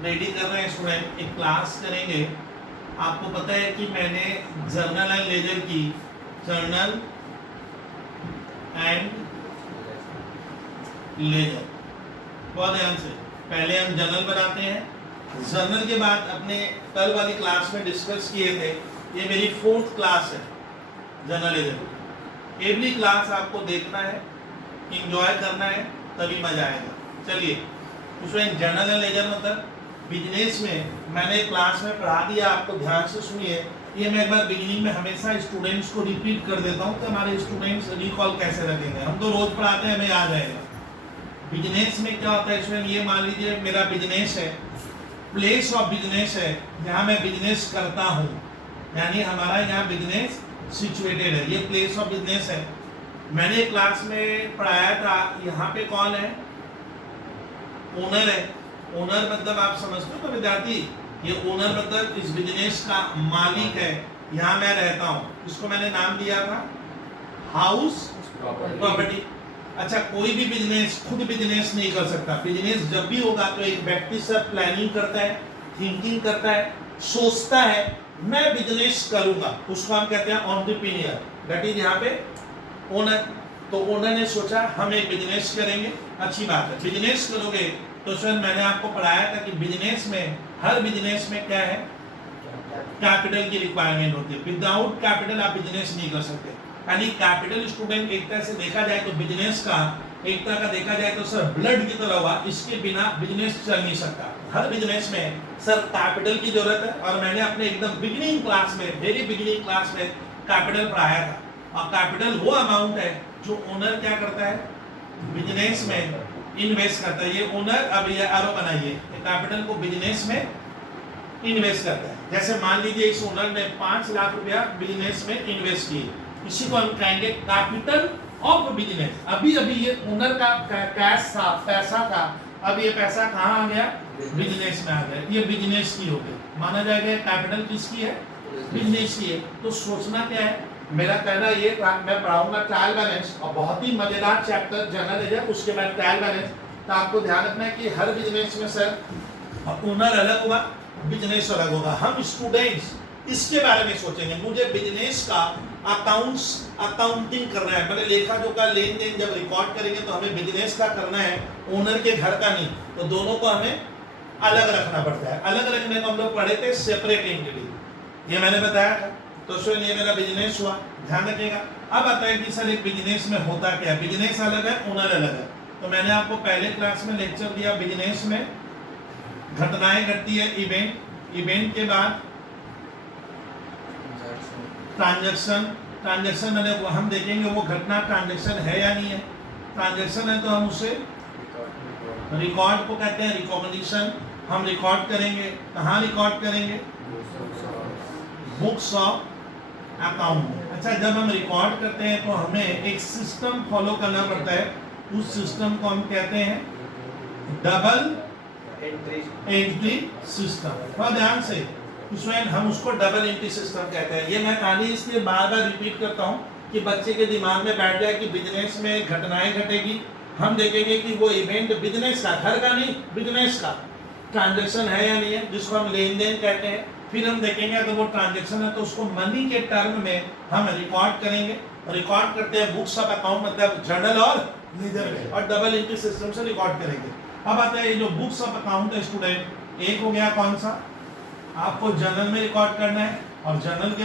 Ready कर रहे हैं स्टूडेंट, एक क्लास करेंगे। आपको पता है कि मैंने जर्नल एंड लेजर की, जर्नल एंड लेजर, बहुत ध्यान से, पहले हम जर्नल बनाते हैं। जर्नल के बाद अपने कल वाली क्लास में डिस्कस किए थे, ये मेरी 4th क्लास है जर्नल लेजर। एवरी क्लास आपको देखना है, इंजॉय करना है, तभी मजा आएगा। चलिए, उसमें जर्नल एंड लेजर मतलब बिजनेस में मैंने क्लास में पढ़ा दिया, आपको ध्यान से सुनिए। ये मैं एक बार बिगिनिंग में हमेशा स्टूडेंट्स को रिपीट कर देता हूँ कि हमारे स्टूडेंट्स रिकॉल कैसे रखेंगे। हम तो रोज पढ़ाते हैं, हमें याद आएगा। बिजनेस में क्या होता है इसमें, ये मान लीजिए मेरा बिजनेस है, प्लेस ऑफ बिजनेस है, जहाँ मैं बिजनेस करता हूँ, यानी हमारा यहाँ बिजनेस सिचुएटेड है, ये प्लेस ऑफ बिजनेस है। मैंने क्लास में पढ़ाया था, यहाँ पे कौन है, ओनर है। ओनर मतलब आप समझते हो तो विद्यार्थी, ये ओनर मतलब इस बिजनेस का मालिक है, यहाँ मैं रहता हूँ। इसको मैंने नाम दिया था हाउस प्रॉपर्टी। अच्छा, कोई भी बिजनेस खुद बिजनेस नहीं कर सकता। बिजनेस जब भी होगा तो एक व्यक्ति सब प्लानिंग करता है, थिंकिंग करता है, सोचता है मैं बिजनेस करूंगा, उसको हम कहते हैं एंटरप्रेन्योर, दैट इज यहाँ पे ओनर। तो ओनर ने सोचा हम एक बिजनेस करेंगे, अच्छी बात है। बिजनेस करोगे तो सर मैंने आपको पढ़ाया था कि बिजनेस में, हर बिजनेस में क्या है, कैपिटल की रिक्वायरमेंट होती है। विदाउट कैपिटल आप बिजनेस नहीं कर सकते। यानी कैपिटल स्टूडेंट एक तरह से देखा जाए तो बिजनेस का, एक तरह का देखा जाए तो सर ब्लड की तरह हुआ, इसके बिना बिजनेस चल नहीं सकता। हर बिजनेस में सर कैपिटल की जरूरत है, और मैंने अपने एकदम बिगिनिंग क्लास में, वेरी बिगिनिंग क्लास में कैपिटल पढ़ाया था। और कैपिटल वो अमाउंट है जो ओनर क्या करता है, बिजनेस में इन्वेस्ट करता है। ये ओनर, अब ये आरो बनाइए, कैपिटल को बिजनेस में इन्वेस्ट करता है। जैसे मान लीजिए इस ओनर ने 5 लाख रुपया बिजनेस में इन्वेस्ट किए, इसी को हम कहेंगे कैपिटल ऑफ बिजनेस। अभी अभी ये ओनर का कैश था, पैसा था, अब ये पैसा कहाँ आ गया, बिजनेस में आ गया, ये बिजनेस की हो गई, माना जाएगा कैपिटल किसकी है, बिजनेस की है। तो सोचना क्या है, मेरा कहना ये था, मैं पढ़ाऊंगा ट्रायल बैलेंस, और बहुत ही मजेदार चैप्टर जर्नल है, उसके बाद ट्रायल बैलेंस। तो आपको ध्यान रखना है कि हर बिजनेस में सर ओनर अलग होगा, बिजनेस अलग होगा। हम स्टूडेंट्स इसके बारे में सोचेंगे, मुझे बिजनेस का अकाउंटिंग करना है, मतलब लेखा जोखा लेन देन जब रिकॉर्ड करेंगे तो हमें बिजनेस का करना है, ओनर के घर का नहीं। तो दोनों को हमें अलग रखना पड़ता है। अलग रखने को हम लोग पढ़े थे सेपरेट एंटिटी, ये मैंने बताया था। तो सर ये मेरा बिजनेस हुआ, ध्यान रखिएगा। अब आता है कि सर एक बिजनेस में होता क्या है, बिजनेस अलग है, ओनर अलग है। तो मैंने आपको पहले क्लास में लेक्चर दिया, बिजनेस में घटनाएं घटती है, इवेंट, इवेंट के बाद ट्रांजैक्शन, ट्रांजैक्शन हम देखेंगे वो घटना ट्रांजैक्शन है या नहीं है। ट्रांजैक्शन है तो हम उसे रिकॉर्ड को कहते हैं रिकॉग्निशन। हम रिकॉर्ड करेंगे, कहाँ रिकॉर्ड करेंगे, बुक्स ऑफ अकाउंट। अच्छा, जब हम रिकॉर्ड करते हैं तो हमें एक सिस्टम फॉलो करना पड़ता है, उस सिस्टम को हम कहते हैं डबल एंट्री सिस्टम। थोड़ा ध्यान से, इसमें हम उसको डबल एंट्री सिस्टम कहते हैं। ये मैं कहानी इसलिए बार बार रिपीट करता हूँ कि बच्चे के दिमाग में बैठ जाए कि बिजनेस में घटनाएं घटेगी, हम देखेंगे कि वो इवेंट बिजनेस का, घर का नहीं, बिजनेस का ट्रांजैक्शन है या नहीं है, जिसको हम लेन देन कहते हैं। फिर हम देखेंगे अगर वो ट्रांजैक्शन है तो उसको मनी के टर्म में हम रिकॉर्ड करेंगे। रिकॉर्ड करते हैं बुक्स ऑफ अकाउंट मतलब जर्नल और लेजर में, और डबल एंट्री सिस्टम से रिकॉर्ड करेंगे। अब आता है ये जो बुक्स ऑफ अकाउंट है स्टूडेंट, एक हो गया कौन सा, आपको जर्नल में रिकॉर्ड करना है, और जर्नल के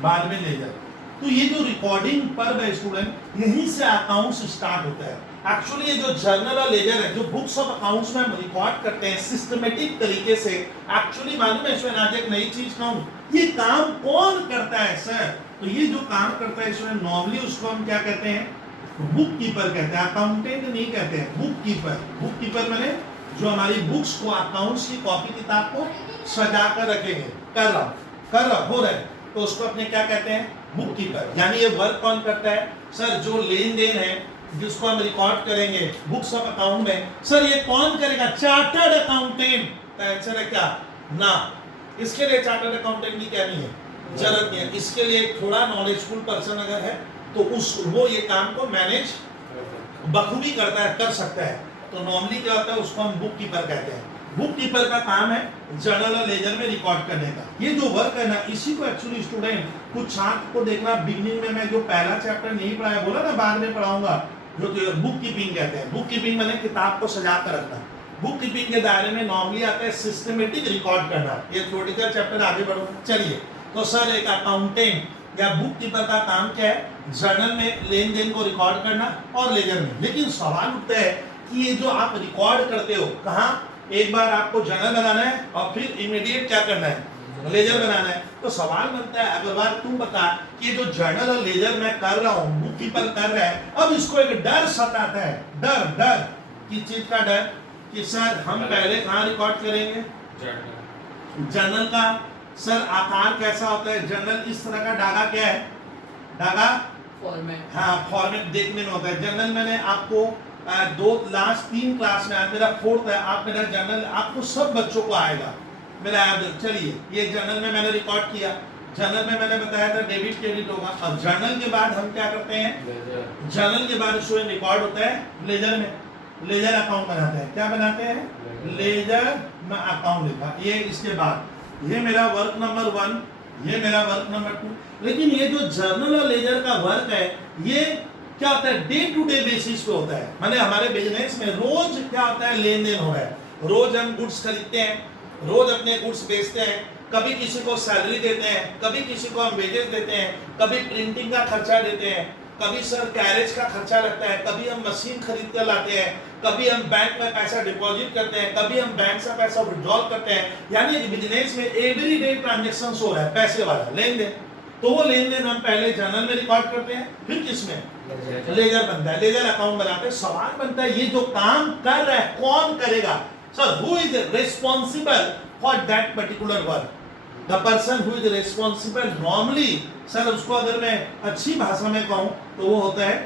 बाद में लेजर। तो ये जो रिकॉर्डिंग पर्व है स्टूडेंट, यहीं से अकाउंट्स स्टार्ट होता है। एक्चुअली ये जो जर्नल और लेजर है, जो बुक्स ऑफ अकाउंट्स में हम रिकॉर्ड करते हैं सिस्टमेटिक तरीके से, एक्चुअली मालूम है इसमें आज एक नई चीज कहूं, ये काम कौन करता है सर, तो ये जो काम करता है इसमें नॉर्मली उसको हम क्या कहते हैं, बुक कीपर कहते हैं, अकाउंटेंट नहीं कहते हैं, बुक कीपर। बुक कीपर मैंने जो हमारी बुक्स को, अकाउंट्स की कॉपी किताब को सजा कर रखेंगे, कर रहा हो रहा है, तो उसको अपने क्या कहते हैं, बुक कीपर। यानी ये वर्क कौन करता है सर, जो लेन देन है जिसको हम रिकॉर्ड करेंगे बुक्स ऑफ अकाउंट में, सर ये कौन करेगा, चार्टर्ड अकाउंटेंट। का आंसर है क्या, ना। इसके लिए चार्टर्ड अकाउंटेंट की क्या नहीं है, जरूरत नहीं है। इसके लिए थोड़ा नॉलेजफुल पर्सन अगर है तो वो ये काम को मैनेज बखूबी करता है, कर सकता है। तो नॉर्मली क्या होता है, उसको हम बुक कीपर कहते हैं। बुक कीपर का काम है जर्नल और लेजर में रिकॉर्ड करने का। ये जो वर्क है ना, इसी को एक्चुअली स्टूडेंट कुछ छात्र को देखना, बिगनिंग में मैं जो पहला चैप्टर नहीं पढ़ाया, बोला ना बाद में पढ़ाऊंगा, जो बुक कीपिंग कहते हैं। बुक कीपिंग मैंने किताब को सजा कर रखना। बुक कीपिंग के दायरे में नॉर्मली आता है सिस्टमेटिक रिकॉर्ड करना। ये थ्योरेटिकल चैप्टर आगे बढ़ूंगा। चलिए, तो सर एक अकाउंटेंट या बुक कीपर का काम क्या है? जर्नल में लेन देन को रिकॉर्ड करना और लेजर में। लेकिन सवाल उठता है कि ये जो आप रिकॉर्ड करते हो, कहाँ? एक बार आपको जर्नल बनाना है और फिर इमीडिएट क्या करना है? लेजर बनाना है। तो सवाल बनता है, अग्रवाल तुम बता कि जो जर्नल और लेजर मैं कर रहा हूँ, बुक कीपर कर रहा है, अब इसको एक डर सताता है। डर किस चीज का डर? कि सर हम पहले कहाँ रिकॉर्ड करेंगे? जर्नल का। सर आकार कैसा होता है? जर्नल इस तरह का डागा क्या है? डागा फॉर्मेट। हाँ, फॉर्मेट देखने में होता है। जर्नल मैंने आपको लास्ट 3 क्लास में, आज मेरा 4th है, आप मेरा जर्नल आपको सब बच्चों को आएगा मेरा याद। चलिए, ये जर्नल में मैंने रिकॉर्ड किया। जर्नल में मैंने बताया था डेबिट क्रेडिट होगा। अब जर्नल के बाद हम क्या करते हैं? जर्नल के बाद इसमें रिकॉर्ड होता है लेजर में। लेजर अकाउंट बनाते हैं। क्या बनाते हैं? लेजर में अकाउंट लिखा। ये इसके बाद ये मेरा वर्क नंबर 1, ये मेरा वर्क नंबर 2। लेकिन ये जो जर्नल और लेजर का वर्क है, ये क्या होता है? डे टू डे बेसिस पे होता है। माने हमारे बिजनेस में रोज क्या होता है? लेन देन हो रहा है। रोज हम गुड्स खरीदते हैं, रोज अपने गुड्स बेचते हैं। कभी किसी को सैलरी देते हैं, कभी किसी को हम वेजेस देते हैं, कभी प्रिंटिंग का खर्चा देते हैं, कभी सर कैरेज का खर्चा लगता है, कभी हम मशीन खरीद कर लाते हैं, कभी हम बैंक में पैसा डिपॉजिट करते हैं, कभी हम बैंक से पैसा विड्रॉल करते हैं। यानी कि बिजनेस में एवरीडे ट्रांजैक्शन हो रहा है, पैसे वाला लेन देन। तो वो लेन देन हम पहले जर्नल में रिकॉर्ड करते हैं, फिर किसमें? लेजर बनता है। लेजर अकाउंट बनाते हैं। सवाल बनता है, ये जो काम कर रहा है कौन करेगा? Sir who is responsible for that particular work? The person who is responsible, normally sir उसको अगर मैं अच्छी भाषा में कहूं तो वो होता है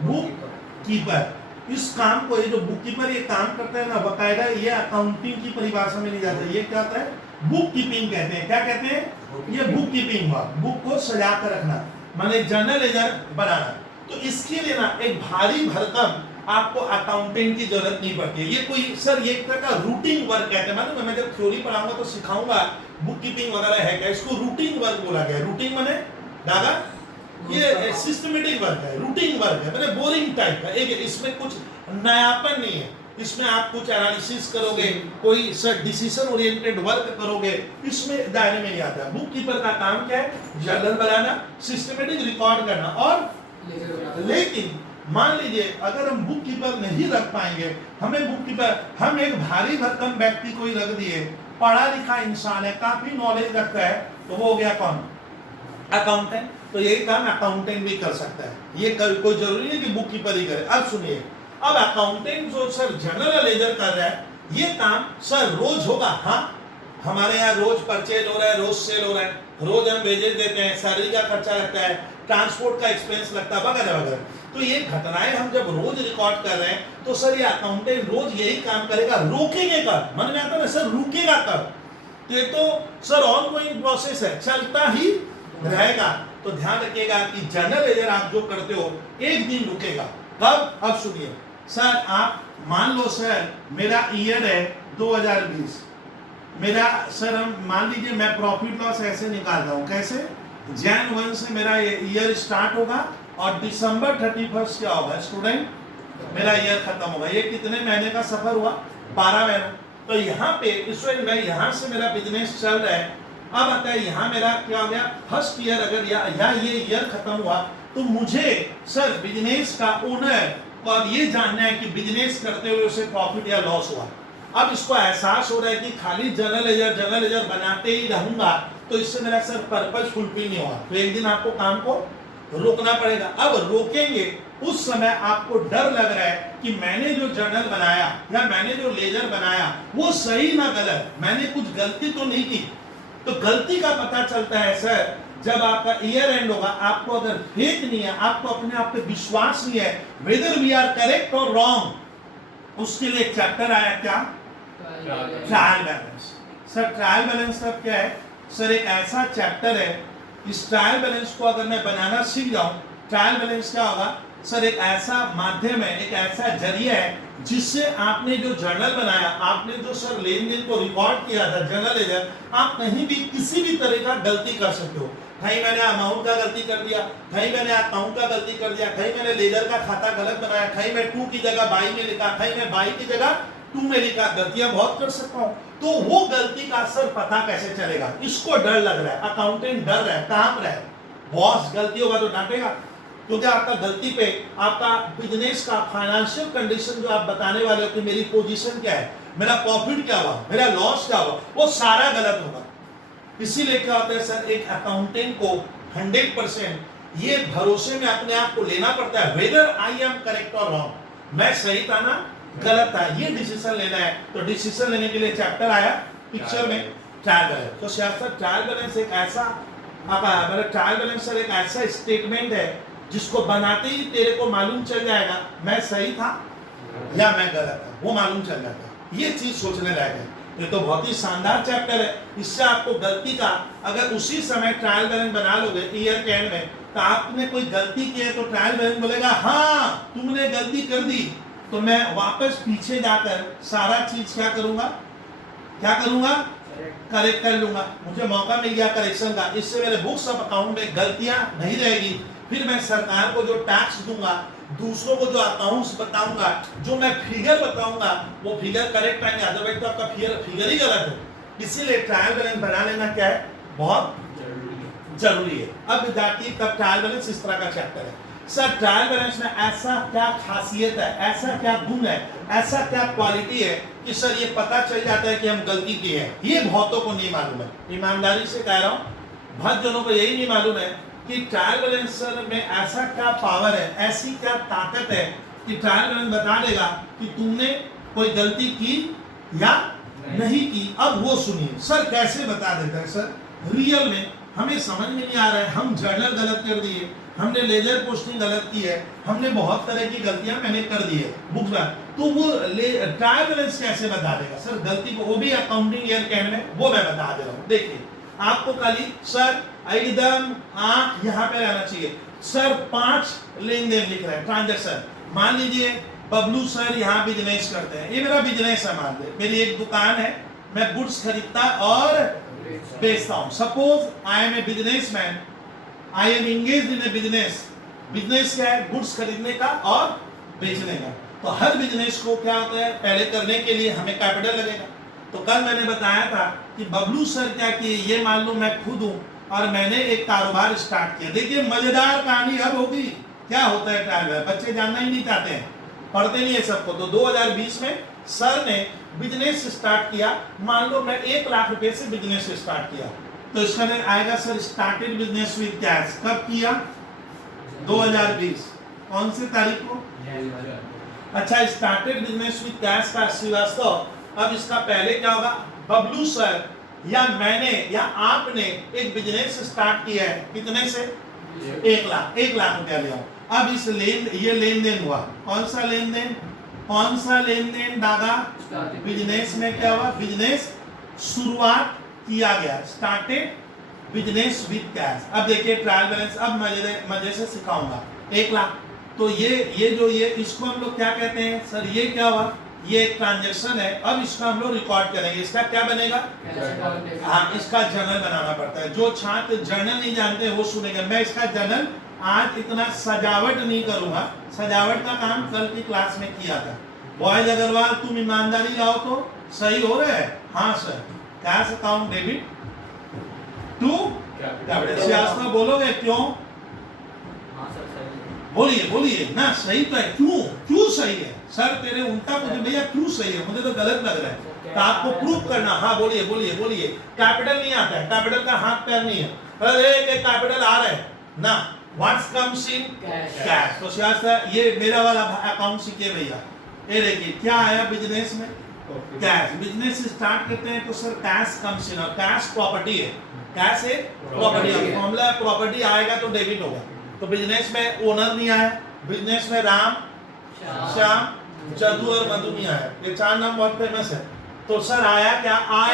बुक कीपर। इस काम को, ये जो बुक कीपर ये काम करता है ना, बकायदा ये अकाउंटिंग की परिभाषा में नहीं जाता। ये क्या होता है? बुक कीपिंग कहते हैं। क्या कहते हैं? ये बुक कीपिंग हुआ, बुक को सजा कर रखना, माने जर्नल लेजर बनाना। तो इसके लिए ना एक भारी भरकम आपको अकाउंटेंट की जरूरत नहीं पड़ती है। ये कोई सर ये एक तरह का रूटीन वर्क कहते हैं। मालूम है, मैं जब थ्योरी पढ़ाऊंगा तो सिखाऊंगा बुक कीपिंग वगैरह है क्या, इसको रूटीन वर्क बोला गया। रूटीन माने दादा ये सिस्टमेटिक वर्क है, रूटीन वर्क है, माने बोरिंग टाइप का। एक इसमें कुछ नयापन नहीं है। इसमें आप कुछ एनालिसिस करोगे, कोई सर डिसीजन ओरिएंटेड वर्क करोगे, इसमें दायरे में नहीं आता। बुक कीपर का काम क्या है? जर्नल बनाना, सिस्टमेटिक रिकॉर्ड करना। और लेकिन मान लीजिए अगर हम बुक कीपर नहीं रख पाएंगे, हमें बुक कीपर, हम एक भारी भरकम व्यक्ति को ही रख दिए, पढ़ा लिखा इंसान है, काफी नॉलेज रखता है, तो वो हो गया कौन? अकाउंटेंट। तो यही काम अकाउंटेंट भी कर सकता है। ये कोई जरूरी है कि बुक कीपर ही करे। अब सुनिए, अब अकाउंटेंट जो सर जर्नल लेजर कर रहा है, ये काम सर रोज होगा। हाँ, हमारे यहाँ रोज परचेज हो रहा है, रोज सेल हो रहा है, रोज हम वेजेस देते हैं, सैलरी का खर्चा लगता है, ट्रांसपोर्ट का एक्सपेंस लगता है, वगैरह वगैरह। तो ये घटनाएं हम जब रोज रिकॉर्ड कर रहे हैं, तो सर ये अकाउंटेंट रोज यही काम करेगा। रोकेंगे कब? मन में आता है ना सर, रुकेगा कब? तो ये तो सर ऑनगोइंग प्रोसेस है, चलता ही रहेगा। तो ध्यान रखिएगा कि जर्नल लेजर आप जो करते हो एक दिन रुकेगा। कब? अब सुनिए सर, आप मान लो सर मेरा ईयर है 2020, मेरा सर हम मान लीजिए मैं प्रॉफिट लॉस ऐसे निकालता हूँ। कैसे? Jan 1 से मेरा ईयर स्टार्ट होगा और December 31 क्या होगा स्टूडेंट? मेरा ईयर खत्म होगा। ये कितने महीने का सफर हुआ? 12 महीने। तो यहाँ पे इस वक्त मैं यहाँ से मेरा बिजनेस चल रहा है। अब आता है यहाँ मेरा क्या हो गया? फर्स्ट ईयर अगर या ये ईयर खत्म हुआ, तो मुझे सर बिजनेस का ओनर और ये जानना है कि बिजनेस करते हुए उसे प्रॉफिट या लॉस हुआ। अब इसको एहसास हो रहा है कि खाली जर्नल लेजर बनाते ही रहूंगा तो इससे मेरा सर पर्पस फुलफिल नहीं होगा। तो एक दिन आपको काम को रोकना पड़ेगा। अब रोकेंगे उस समय आपको डर लग रहा है कि मैंने जो जर्नल बनाया या मैंने जो लेजर बनाया वो सही ना गलत, मैंने कुछ गलती तो नहीं की। तो गलती का पता चलता है सर जब आपका ईयर एंड होगा। आपको अगर फेथ नहीं है, आपको अपने आप पे विश्वास नहीं है वेदर वी आर करेक्ट और रॉन्ग, उसके लिए एक चैप्टर आया क्या? Trial balance. Sir trial balance सब क्या है? सर एक ऐसा चैप्टर है, इस ट्रायल बैलेंस को अगर मैं बनाना सीख जाऊं, ट्रायल बैलेंस क्या होगा? सर एक ऐसा माध्यम है, एक ऐसा जरिया है जिससे आपने जो जर्नल बनाया, आपने जो सर लेन देन को रिकॉर्ड किया था जर्नल लेजर, आप कहीं भी किसी भी तरह का गलती कर सकते हो। कहीं मैंने अमाउंट का गलती कर दिया, कहीं मैंने अकाउंट का गलती कर दिया, कहीं मैंने लेजर का खाता गलत बनाया, कहीं मैं 2 की जगह बाई में लिखा, कहीं मैं बाई की जगह 2 में लिखा। गलतियां बहुत कर सकता हूं। तो वो गलती का सर पता कैसे चलेगा? इसको डर लग रहा है, अकाउंटेंट डर रहा है, कांप रहा है, बॉस गलती होगा तो डांटेगा, क्योंकि आपका गलती पे आपका बिजनेस का फाइनेंशियल कंडीशन जो आप बताने वाले हो कि मेरी पोजीशन क्या है, मेरा प्रॉफिट क्या हुआ, मेरा लॉस क्या हुआ, वो सारा गलत होगा। इसीलिए क्या होता है सर, एक अकाउंटेंट को 100% ये भरोसे में अपने आप को लेना पड़ता है, वेदर आई एम करेक्ट और रॉन्ग, मैं सही था ना गलत था, ये डिसीजन लेना है। तो डिसीजन लेने के लिए चैप्टर आया पिक्चर में ट्रायल बैलेंस। तो सियासत ट्रायल बैलेंस एक ऐसा मेरा ट्रायल बैलेंस सर एक ऐसा स्टेटमेंट है जिसको बनाते ही तेरे को मालूम चल जाएगा मैं सही था या मैं गलत था, वो मालूम चल जाता है। ये चीज सोचने लायक है। ये तो बहुत ही शानदार चैप्टर है। इससे आपको गलती का अगर उसी समय ट्रायल बैलेंस बना लोगे ईयर के एंड में, तो आपने कोई गलती की है तो ट्रायल बैलेंस बोलेगा हाँ तुमने गलती कर दी, तो मैं वापस पीछे जाकर सारा चीज क्या करूंगा करेक्ट कर लूंगा। मुझे मौका मिल गया करेक्शन का, इससे मेरे बुक्स ऑफ अकाउंट में गलतियां नहीं रहेगी। फिर मैं सरकार को जो टैक्स दूंगा, दूसरों को जो अकाउंट्स बताऊंगा, जो मैं फिगर बताऊंगा वो फिगर करेक्ट आएंगे, अदरवाइज तो आपका फिगर ही गलत है। इसीलिए ट्रायल बैलेंस बना लेना क्या है, बहुत जरूरी है। अब विद्यार्थी तब ट्रायल बैलेंस इस तरह का चैप्टर है। सर ट्रायल बैलेंस में ऐसा क्या खासियत है, ऐसा क्या गुण है, ऐसा क्या क्वालिटी है कि सर ये पता चल जाता है कि हम गलती की है। ये बहुतों को नहीं मालूम है, ईमानदारी से कह रहा हूँ, बहुत जनों को यही नहीं मालूम है कि ट्रायल बैलेंस में ऐसा क्या पावर है, ऐसी क्या ताकत है कि ट्रायल बैलेंस बता देगा कि तुमने कोई गलती की या नहीं की। अब वो सुनिए सर कैसे बता देता है। सर रियल में हमें समझ में नहीं आ रहा है, हम जर्नल गलत कर दिए, हमने लेजर पोस्टिंग गलत की है, हमने बहुत तरह की गलतियां मैंने कर दी है बुक्स में, तो वो ट्रायल बैलेंस कैसे बता देगा सर गलती को, वो भी अकाउंटिंग ईयर के एंड में, वो मैं बता दे रहा हूँ। देखिए आपको खाली सर एकदम आंख यहाँ पे रहना चाहिए। सर 5 लेन देन लिख रहे हैं ट्रांजेक्शन, मान लीजिए बबलू सर यहाँ बिजनेस करते हैं, ये मेरा बिजनेस है, मान लीजिए मेरी एक दुकान है, मैं गुड्स खरीदता और बेचता हूँ। Suppose I am a businessman, I am engaged in a business. Business क्या है, गुड्स खरीदने का और बेचने का। तो हर बिजनेस को क्या होता है, पहले करने के लिए हमें कैपिटल लगेगा। तो कल मैंने बताया था कि बबलू सर क्या किए, ये मान लो मैं खुद हूं और मैंने एक कारोबार स्टार्ट किया। देखिए मजेदार कहानी अब होगी, क्या होता है ट्रायल बैलेंस, बच्चे जानना ही नहीं चाहते हैं, पढ़ते नहीं है सबको। तो 2020 में सर ने बिजनेस स्टार्ट किया, मान लो मैं 1 लाख रुपए से बिजनेस स्टार्ट किया, तो इसका आएगा sir started business with cash. कब किया, 2020 कौन सी तारीख को, अच्छा स्टार्टेड बिजनेस विद कैश का श्रीवास्तव। अब इसका पहले क्या होगा, बबलू सर या मैंने या आपने एक बिजनेस स्टार्ट किया है, कितने से, 1 लाख रुपया ले आओ। अब इस ये लेन देन हुआ, कौन सा लेन देन दादा, बिजनेस में क्या हुआ, बिजनेस शुरुआत किया गया, स्टार्टेड बिजनेस विद कैश। अब देखिए ट्रायल बैलेंस, अब मजे से सिखाऊंगा। 1 लाख, तो ये इसको हम लोग क्या कहते हैं सर, ये क्या हुआ, ये एक ट्रांजैक्शन है। अब इसका हम लोग रिकॉर्ड करेंगे, इसका क्या बनेगा, हाँ इसका जर्नल बनाना पड़ता है। जो छात्र जर्नल नहीं जानते वो सुनेंगे। मैं इसका जर्नल आज इतना सजावट नहीं करूंगा, सजावट का काम कल की क्लास में किया था। बॉयज अग्रवाल तुम ईमानदारी लाओ तो सही हो रहा है, हाँ sir. Cash account debit to capital, बोलोगे क्यों, बोलिए ना, सही तो है, क्यों सही है सर, तेरे उल्टा मुझे भैया क्यों सही है, मुझे तो गलत लग रहा है, तो आपको प्रूफ करना। हाँ बोलिए। कैपिटल नहीं आता है, कैपिटल का हाथ पैर नहीं है, अरे कैपिटल आ रहा है ना, व्हाट्स कम्स इन कैश। तो शायद ये मेरा वाला अकाउंट सीखे भैया, ये देखिए क्या आया बिजनेस में, कैश। बिजनेस स्टार्ट करते हैं तो सर कैश कम्स इन, और कैश प्रॉपर्टी है, कैश है प्रॉपर्टी, फॉर्मूला प्रॉपर्टी आएगा तो डेबिट होगा। तो बिजनेस में ओनर नहीं आया, बिजनेस में राम, श्याम, जदू और मधु नहीं आया, ये 4 नाम बहुत फेमस है। तो सर कैश आ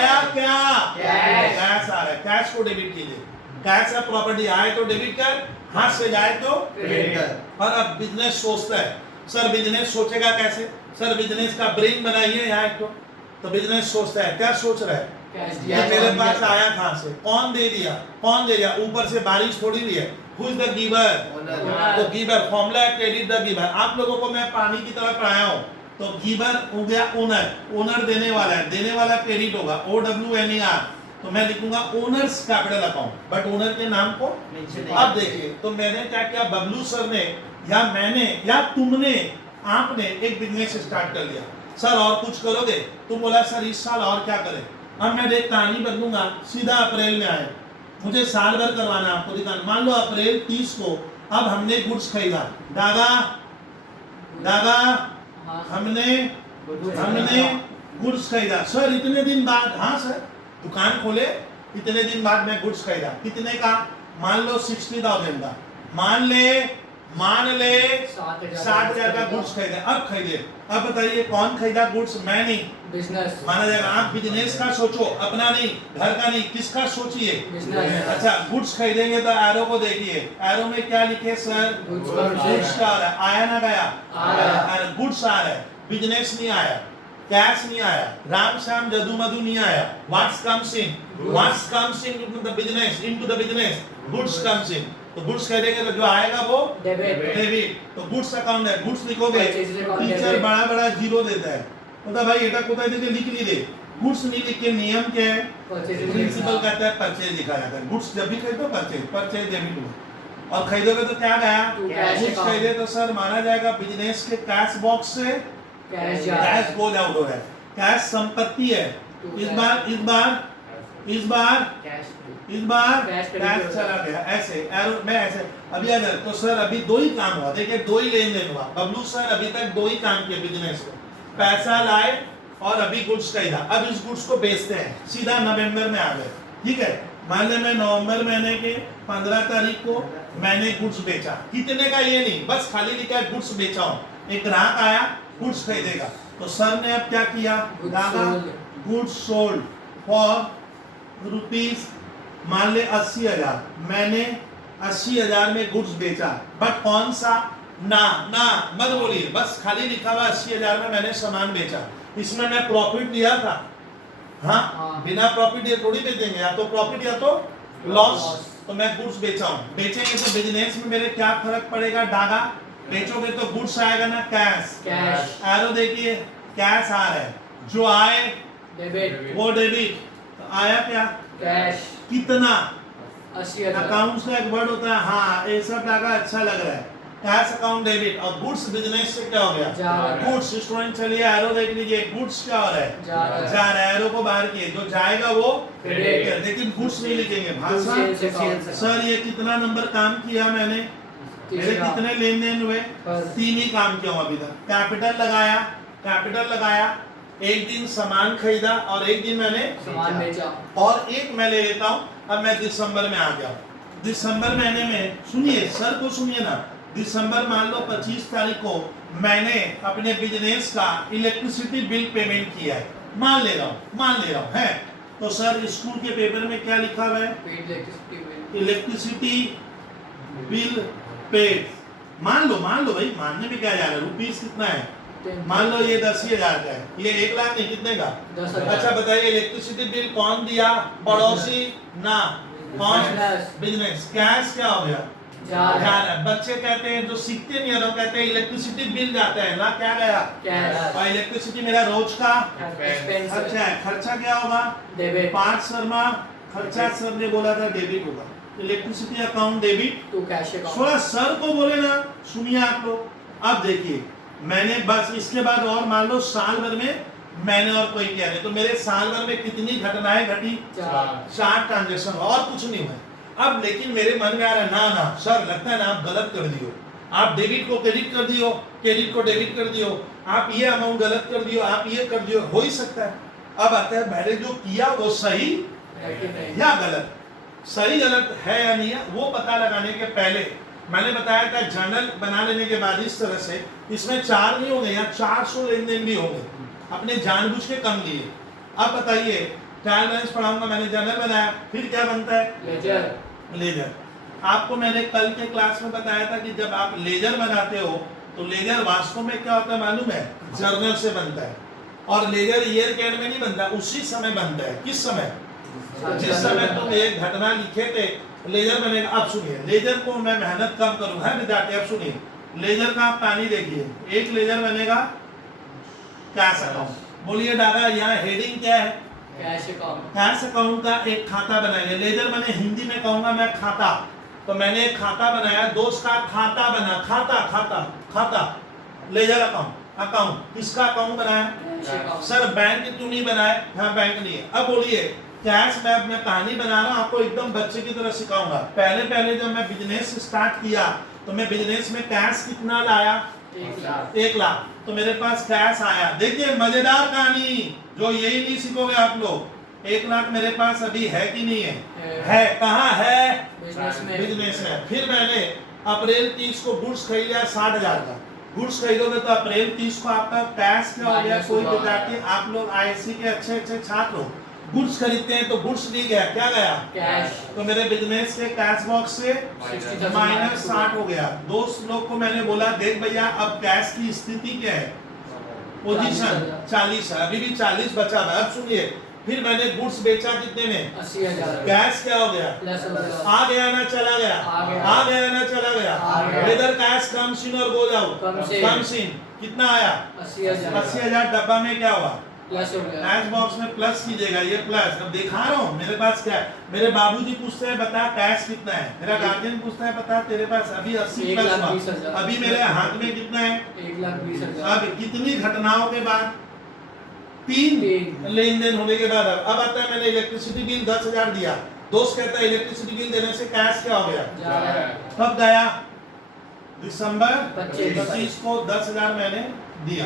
रहा है, कैश को डेबिट कीजिए। कैश है, प्रॉपर्टी आए तो डेबिट कर, हाथ से जाए तो क्रेडिट कर। और अब बिजनेस सोचता है, सर बिजनेस सोचेगा कैसे? सर बिजनेस का ब्रेन बनाइए यहाँ एक तो बिजनेस सोचता है, क्या सोच रहा है? कैश ये मेरे पास आया कहाँ से? कौन दे दिया? कौन दे दिया? ऊपर से बारिश थोड़ी हुई है। Who is the giver? तो गिवर फॉर्मूला है क्रेडिट द गिवर। आप लोगों को मैं पानी की तरह पढ़ाया हूँ। तो गिवर हो गया ओनर, ओनर देने वाला है, देने वाला क्रेडिट होगा OWNER। तो मैं लिखूंगा owners capital account, but owner के नाम को अब देखिए, तो मैंने क्या किया, बबलू सर ने या मैंने या तुमने, आपने एक बिजनेस स्टार्ट कर लिया। सर और कुछ करोगे? तुम बोला सर इस साल और क्या करें? अब मैं एक कहानी बदलूंगा, सीधा अप्रैल में आए, मुझे साल भर करवाना है आपको दिखाना। मान लो अप्रैल 30 को अब हमने गुड्स खरीदा, दागा हमने गुड्स खरीदा। सर इतने दिन बाद, हाँ सर दुकान खोले, इतने दिन बाद मैं गुड्स खरीदा। कितने का? मान लो 60,000 का, मान ले 60,000 का गुड्स खरीदा। अब खरीदे, अब बताइए कौन खरीदा गुड्स? मैं नहीं, बिजनेस माना जाएगा। आप बिजनेस का सोचो, अपना नहीं, घर का नहीं, किसका सोचिए? बिजनेस। अच्छा गुड्स खरीदेंगे तो एरो को देखिए, एरो में क्या लिखे सर? गुड्स का आ रहा है, आया ना गया? गुड्स आ रहा है, बिजनेस नहीं आया, कैश नहीं आया, राम श्याम जदू मधु नहीं आया। What's comes in into the business, goods comes in. तो गुड्स खरीदेंगे तो जो आएगा वो डेबिट। तो गुड्स अकाउंट है, गुड्स लिखोगे, टीचर बड़ा जीरो देता है, मतलब भाई এটা কোথায় থেকে लिख नहीं दे। गुड्स नहीं लिख के नियम क्या है? प्रिंसिपल कहता है परचेज लिखा जाता है। गुड्स जब भी खरीदो परचेज डेबिट हुआ। और खरीदोगे तो क्या गया? गुड्स खरीदे तो सर माना जाएगा बिजनेस के कैश बॉक्स से कैश गोज आउट हो रहा है, कैश संपत्ति है। इस बार कैश चला गया। ऐसे एरो में ऐसे अभी अगर तो सर अभी दो ही काम हुआ, देखिए दो ही लेन देन हुआ। बबलू सर अभी तक दो ही काम किए बिजनेस को, पैसा लाए और अभी गुड्स खरीदा। अब इस गुड्स को बेचते हैं, सीधा नवंबर में आ गए, ठीक है। मान ले मैं नवंबर महीने के 15 तारीख को मैंने गुड्स बेचा, कितने का ये नहीं, बस खाली लिखा है गुड्स बेचा हूं। एक ग्राहक आया गुड्स खरीदेगा, तो सर ने अब क्या किया? गुड्स सोल्ड फॉर रुपीज मान ले 80,000, मैंने 80,000 में गुड्स बेचा। बट कौन सा? ना मत बोलिए, बस खाली लिखा हुआ 80,000 में मैंने सामान बेचा। इसमें मैं प्रॉफिट लिया था? हाँ, बिना प्रॉफिट ये थोड़ी बेचेंगे, या तो प्रॉफिट या तो लॉस। तो मैं गुड्स बेचा हूँ। बेचेंगे तो बिजनेस में मेरे क्या फर्क पड़ेगा? डागा बेचोगे तो गुड्स आएगा ना कैश। एरो देखिए कैश आ रहा है, जो आए डेबिट, वो डेबिट। तो आया क्या? कैश। कितना? 80,000। अकाउंट्स का एक वर्ड होता है, हाँ ये सब डागा अच्छा लग रहा है, कैश अकाउंट डेबिट। और गुड्स बिजनेस से क्या हो गया? गुड्स। स्टूडेंट चलिए एरो देख लीजिए, गुड्स क्या हो रहा है? जा रहा है। एरो को बाहर किए, जो जाएगा वो क्रेडिट, लेकिन गुड्स नहीं लिखेंगे। भाषा सर ये कितना नंबर काम किया मैंने? मेरे कितने लेन देन हुए? 3 ही काम किया हूं अभी तक। कैपिटल लगाया, एक दिन सामान खरीदा और एक दिन मैंने सामान बेचा। और एक मैं ले लेता हूं, अब मैं दिसंबर में आ गया। दिसंबर महीने में सुनिए, सर को सुनिए ना, दिसंबर मान लो 25 तारीख को मैंने अपने बिजनेस का इलेक्ट्रिसिटी बिल पेमेंट किया है, मान ले रहा हूँ है। तो सर स्कूल के पेपर में क्या लिखा हुआ है? Electricity bill paid. मान लो भाई, मानने में क्या जा रहा है? रुपीस कितना है? मान लो ये 10,000 का है, ये 1 लाख नहीं, कितने का? 10,000। अच्छा बताइए इलेक्ट्रिसिटी बिल कौन दिया? पड़ोसी ना, कौन? बिजनेस। कैश क्या हो गया? जा रहा है। बच्चे कहते हैं जो सीखते नहीं है वो कहते हैं इलेक्ट्रिसिटी बिल जाता है ना, क्या गया? कैश। और इलेक्ट्रिसिटी मेरा रोज का खर्चा है, खर्चा क्या होगा? डेबिट। 5 शर्मा खर्चा सर ने बोला था डेबिट होगा। Electricity account debit to cash account. थोड़ा सर को बोले ना, सुनिए आप लोग। अब देखिए मैंने बस इसके बाद और मान लो साल भर में मैंने और कोई किया नहीं, तो मेरे साल भर में कितनी घटनाएं घटी? 4 ट्रांजेक्शन, और कुछ नहीं हुआ। अब लेकिन मेरे मन में आ रहा है ना सर लगता है ना आप गलत कर दियो, आप डेबिट को क्रेडिट कर दियो, क्रेडिट को डेबिट कर दियो, आप ये अमाउंट गलत कर दियो, आप ये कर दियो, हो ही सकता है। अब आता है मैंने जो किया वो सही या गलत, सही गलत है या नहीं है वो पता लगाने के पहले मैंने बताया था जर्नल बना लेने के बाद इस तरह से इसमें 4 नहीं होंगे या 400 लेन देन भी होंगे, अपने जानबूझ के कम लिए। अब बताइए ट्रायल बैलेंस पढ़ाऊंगा, मैंने जर्नल बनाया, फिर क्या बनता है? लेजर। आपको मैंने कल के क्लास में बताया था कि जब आप लेजर बनाते हो तो लेजर वास्तव में क्या होता है मालूम है? जर्नल से बनता है। और लेजर ईयर कैन में नहीं बनता, उसी समय बनता है। किस समय? जिस समय तुम एक घटना लिखे थे लेजर बनेगा। अब सुनिए, लेजर को मैं मेहनत कम करूंगा विद्यार्थी। अब सुनिए, लेजर का आप पानी देखिए, एक लेजर बनेगा कैश अकाउंट। बोलिए दादा यहाँ हेडिंग क्या है? Cash account. कैश अकाउंट का एक खाता बनाएंगे। लेजर बने, हिंदी में कहूंगा मैं खाता। तो मैंने एक खाता बनाया, दोस्त का खाता बना, खाता खाता खाता लेजर अकाउंट। अकाउंट किसका अकाउंट बनाया? Cash account. सर बैंक क्यों नहीं बनाया? हाँ बैंक नहीं है। अब बोलिए कैश मैं कहानी बना रहा हूँ, आपको एकदम बच्चे की तरह सिखाऊंगा। पहले जब मैं बिजनेस स्टार्ट किया तो मैं बिजनेस में कैश कितना लाया? 1 लाख। 1 लाख। तो मेरे पास कैश आया। देखिए मजेदार कहानी, जो यही नहीं सीखोगे आप लोग। 1 लाख मेरे पास अभी है कि नहीं है? है। कहाँ है? बिजनेस में। बिजनेस में। फिर मैंने अप्रैल 30 को गुड्स खरीद लिया 60,000 का। गुड्स खरीदोगे तो अप्रैल 30 को आपका कैश क्या हो गया? कोई विद्यार्थी, आप लोग आईएससी के अच्छे छात्र हो, गुड्स खरीदते हैं तो गुड्स नहीं गया, क्या गया? कैश। तो मेरे बिजनेस के कैश बॉक्स से माइनस 60 हो गया। दोस्त लोग को मैंने बोला देख भैया अब कैश की स्थिति क्या है? पोजीशन 40 है, अभी भी 40 बचा हुआ है। अब सुनिए, फिर मैंने गुड्स बेचा कितने में? 80,000। कैश क्या हो गया? प्लस हो गया। आ गया ना चला गया? आ गया। आ गया ना चला गया? आ गया। वेदर कैश कम सीन और गो जाओ कम सीन। कितना आया? 80,000। 80,000। डब्बा में क्या हुआ? प्लस हो गया। कैश बॉक्स में प्लस कीजिएगा, ये प्लस। अब दिखा रहा हूँ मेरे पास क्या है। मेरे बाबूजी पूछते हैं बता कैश कितना है, मेरा गार्जियन पूछता है बता तेरे पास अभी 80 प्लस 1,20,000। हुआ, अभी मेरे हाथ में कितना है? 1,20,000। अब कितनी घटनाओं के बाद? 3 लेन देन होने के बाद अब आता है मैंने इलेक्ट्रिसिटी बिल 10,000 दिया। दोस्त कहता है इलेक्ट्रिसिटी बिल देने से कैश क्या हो गया? जा रहा है। कब गया? दिसंबर 25 को 10,000 मैंने दिया,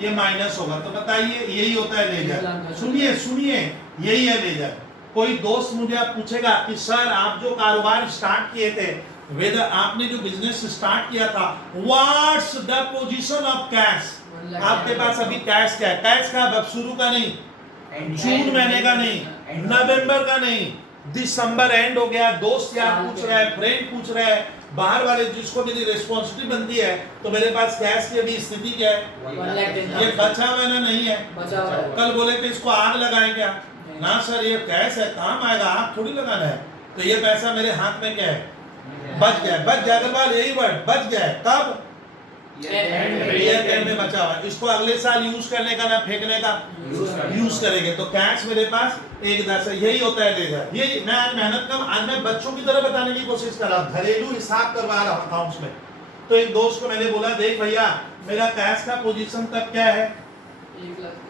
ये माइनस होगा। तो बताइए यही होता है लेजर। सुनिए सुनिए, यही है लेजर। कोई दोस्त मुझे आप पूछेगा कि सर आप जो कारोबार स्टार्ट किए थे, वेदर आपने जो बिजनेस स्टार्ट किया था, what's the position of cash? आपके पास अभी कैश क्या है? कैश का अब शुरू का नहीं, जून महीने का नहीं, नवंबर का नहीं, दिसंबर एंड हो गया। दोस्त यार पूछ रहा है, फ्रेंड पूछ रहा है, बाहर वाले जिसको मेरी रिस्पॉन्सिबिलिटी बनती है, तो मेरे पास कैश की अभी स्थिति क्या है? 1,10,000। ये बचा हुआ ना नहीं है? बचा हुआ है। कल बोले थे इसको आग लगाएं क्या? ना सर ये कैश है, काम आएगा, आग थोड़ी लगाना है। तो ये पैसा मेरे हाथ में क्या है? बच गया। बच गया अग्रवाल, यही वर्ड बच गया है। कब? ईयर एंड में बचा हुआ है। इसको अगले साल यूज करने का ना फेंकने का यूज करेंगे। तो कैश मेरे पास 1,10 है। यही होता है लेजर। यही मैं आज मेहनत कम, आज मैं बच्चों की तरह बताने की कोशिश कर रहा हूँ, घरेलू हिसाब करवा रहा हूँ अकाउंट्स में। तो एक दोस्त को मैंने बोला देख भैया मेरा कैश का पोजीशन तब क्या है?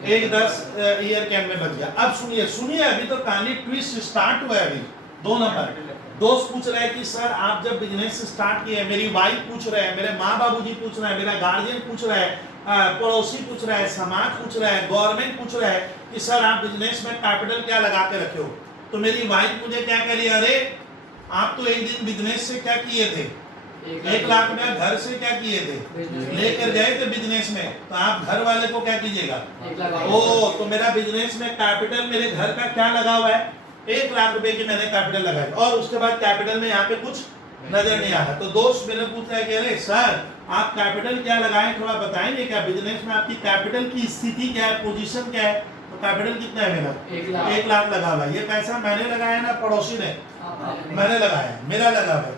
1,10 ईयर कैन में बच गया। अब सुनिए सुनिए, अभी तो कहानी ट्विस्ट स्टार्ट हुआ है। अभी 2 नंबर दोस्त पूछ रहे हैं कि सर आप जब बिजनेस स्टार्ट किए, मेरी वाइफ पूछ रहे हैं, मेरे माँ बाबूजी पूछ रहे हैं, मेरा गार्जियन पूछ रहा है, पड़ोसी पूछ रहा है, समाज पूछ रहा है, गवर्नमेंट पूछ रहा है कि सर आप बिजनेस में कैपिटल क्या लगा के रखे हो? तो मेरी वाइफ मुझे क्या कह रही है, अरे आप तो एक दिन बिजनेस से क्या किए थे? 1 लाख रुपया घर से क्या किए थे? लेकर गए थे बिजनेस में। तो आप घर वाले को क्या कीजिएगा? ओ तो मेरा बिजनेस में कैपिटल मेरे घर का क्या लगा हुआ है? 1 लाख रुपए की मैंने कैपिटल लगाई, और उसके बाद कैपिटल में यहाँ पे कुछ नजर नहीं आ रहा। तो दोस्त मेरे पूछा है कि अरे सर आप कैपिटल क्या लगाए, थोड़ा बताएंगे क्या? बिजनेस में आपकी कैपिटल की स्थिति क्या है, पोजीशन क्या है? तो कैपिटल कितना है मेरा? 1 लाख लगा हुआ है। ये पैसा मैंने लगाया ना पड़ोसी ने? मैंने लगाया, मेरा लगा हुआ है।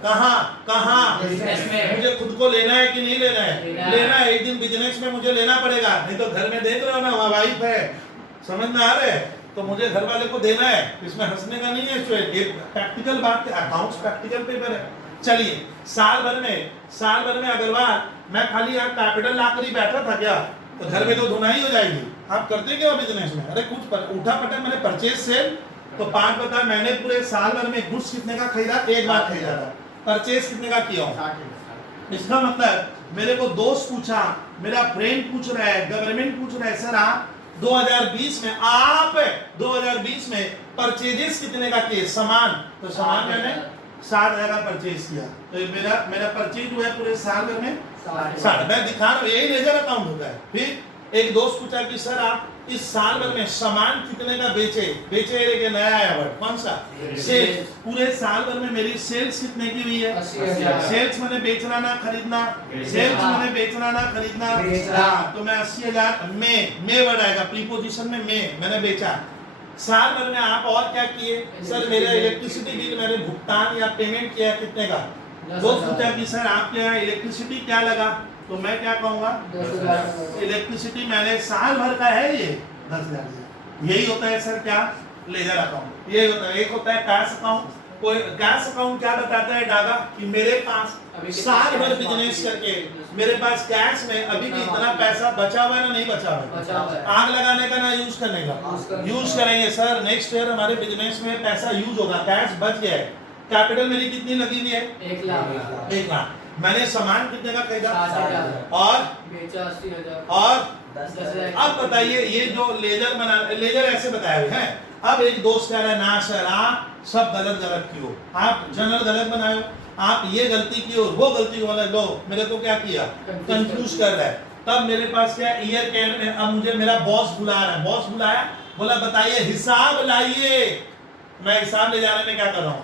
कहाँ? बिजनेस में। मुझे खुद को लेना है कि नहीं लेना है? लेना है। एक दिन बिजनेस में मुझे लेना पड़ेगा, नहीं तो घर में देख रहे हो ना वाइफ है, समझ में आ रहे है, तो मुझे घर वाले को देना है। इसमें हंसने का नहीं है, ये प्रैक्टिकल बात है। अकाउंट्स प्रैक्टिकल पेपर है। चलिए साल भर में अग्रवाल मैं खाली यहाँ कैपिटल लाकर ही बैठा था क्या? तो घर में तो धुनाई हो जाएगी। आप करते क्या बिजनेस में? अरे कुछ उठा पटा मैंने परचेज सेल, तो 5 बता मैंने पूरे साल भर में गुड्स कितने का खरीदा? 1 बार खरीदा था। परचेज कितने का किया? इसका मतलब मेरे को दोस्त पूछा, मेरा फ्रेंड पूछ रहा है, गवर्नमेंट पूछ रहा है, सर आप 2020 में आप 2020 में परचेजेस कितने का किए? सामान, तो सामान मैंने 60,000 का परचेज किया। तो मेरा परचेज हुआ है पूरे साल भर में 60। मैं दिखा रहा हूँ, यही लेजर अकाउंट होता है। फिर एक दोस्त पूछा कि सर आप इस साल भर में सामान कितने का बेचे बेचे के नया आया वर्ड कौन सा सेल्स पूरे साल भर में मेरी सेल्स कितने की हुई है 80,000 सेल्स मैंने बेचना ना खरीदना सेल्स मैंने बेचना ना खरीदना हाँ, तो मैं 80,000 में वर्ड आएगा प्रीपोजिशन में मैंने बेचा साल भर में आप और क्या किए सर मेरा इलेक्ट्रिसिटी बिल मैंने भुगतान या पेमेंट किया कितने का वो पूछा कि सर आपके यहाँ इलेक्ट्रिसिटी क्या लगा तो मैं क्या कहूँगा 10,000 इलेक्ट्रिसिटी मैंने साल भर का है ये 10,000 यही होता है सर क्या लेजर अकाउंट यही होता है एक होता है कैश अकाउंट कोई कैश अकाउंट क्या बताता है डागा कि मेरे पास साल भर बिजनेस करके मेरे पास कैश में अभी भी इतना पैसा बचा हुआ है ना नहीं बचा हुआ है आग लगाने का ना यूज करने का यूज करेंगे सर नेक्स्ट ईयर हमारे बिजनेस में पैसा यूज होगा कैश बच गया है कैपिटल मेरी कितनी लगी हुई है 1 लाख मैंने सामान कितने का खरीदा 60,000 और बेचा 80,000 और 10,000 अब बताइए ये जो लेजर ऐसे बताए हुए हैं अब एक दोस्त कह रहा है ना सर आप सब गलत की हो आप जनरल गलत बनाए हो आप ये गलती की और वो गलती वाला लो मेरे को क्या किया कंफ्यूज कर रहा है तब मेरे पास क्या ईयर के एंड में अब मुझे मेरा बॉस बुला रहा है बॉस बुलाया बोला बताइए हिसाब लाइए मैं हिसाब ले जाने में क्या कर रहा हूँ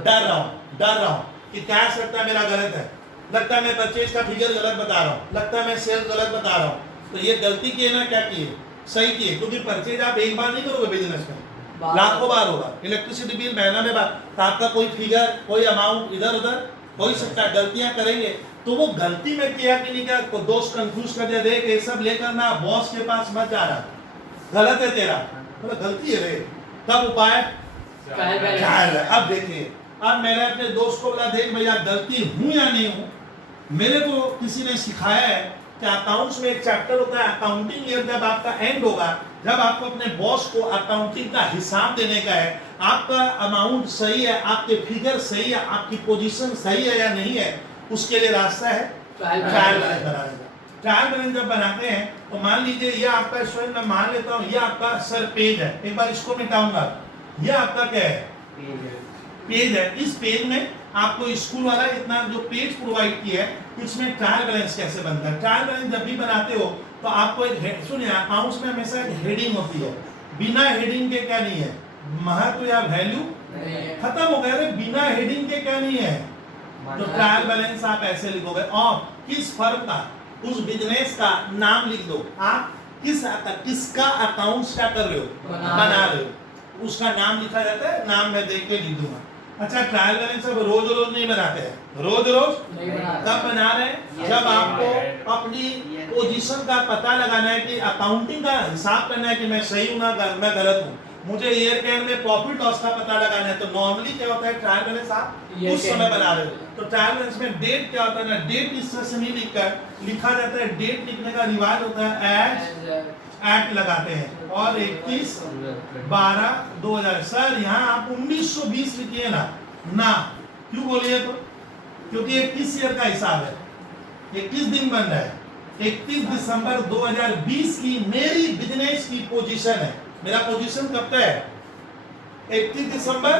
डर रहा हूँ कि क्या सकता है मेरा गलत है लगता है मैं परचेज का फिगर गलत बता रहा हूँ लगता है मैं सेल्स गलत बता रहा हूँ तो ये गलती की है ना क्या की है सही की है क्योंकि परचेज आप एक बार नहीं करोगे बिजनेस में लाखों बार होगा इलेक्ट्रिसिटी बिल महीना में बार तो आपका कोई फिगर कोई अमाउंट इधर उधर हो ही सकता है गलतियां करेंगे तो वो गलती में किया कि नहीं किया दोस्त कंफ्यूज कर दिया देख ये सब लेकर ना बॉस के पास मत जा रहा गलत है तेरा मतलब गलती है रे तब उपाय अब देखिए अब मैंने अपने दोस्त को बोला देख भैया गलती हूं या नहीं हूं मेरे को किसी ने सिखाया है कि अकाउंट्स में एक चैप्टर होता है अकाउंटिंग ईयर जब आपका एंड होगा जब आपको अपने बॉस को अकाउंटिंग का हिसाब देने का है आपका अमाउंट सही है आपके फिगर सही है आपकी पोजीशन सही है या नहीं है उसके लिए रास्ता है ट्रायल बैलेंस बनाने का ट्रायल बैलेंस जब बनाते हैं तो मान लीजिए ये आपका स्टूडेंट मैं मान लेता हूँ ये आपका सर पेज है एक बार इसको मिटाऊंगा ये आपका क्या है पेज है इस पेज में आपको स्कूल वाला इतना जो पेज प्रोवाइड किया है इसमें ट्रायल बैलेंस कैसे बनता है ट्रायल बैलेंस जब भी बनाते हो तो आपको एक सुनिए अकाउंट्स में हमेशा एक हेडिंग होती है बिना हेडिंग के क्या नहीं है महत्व या वैल्यू खत्म हो गया रे बिना हेडिंग के क्या नहीं है तो ट्रायल बैलेंस आप ऐसे लिखोगे और किस फर्म का उस बिजनेस का नाम लिख दो आप किसका अकाउंट्स क्या कर रहे हो बना रहे हो उसका नाम लिखा जाता है नाम मैं देख के लिख दूंगा अच्छा ट्रायल बैलेंस अब रोज नहीं बनाते हैं रोज कब बना रहे हैं जब आपको अपनी पोजीशन का पता लगाना है कि अकाउंटिंग का हिसाब करना है कि मैं सही हूं ना मैं गलत हूं मुझे ईयर के एंड में प्रॉफिट लॉस का पता लगाना है तो नॉर्मली क्या होता है ट्रायल बैलेंस आप उस समय बना रहे हो तो ट्रायल बैलेंस में डेट क्या होता है ना डेट इस तरह से नहीं लिखकर लिखा जाता है डेट लिखने का रिवाज होता है एज एक्ट लगाते हैं और 21/12/2000 सर यहाँ आप 1920 लिखिए ना क्यों बोलिए तो क्योंकि 21 ईयर का हिसाब है 21 दिन बन रहा है 31 दिसंबर 2020 की मेरी बिजनेस की पोजीशन है मेरा पोजीशन कब तक है 31 दिसंबर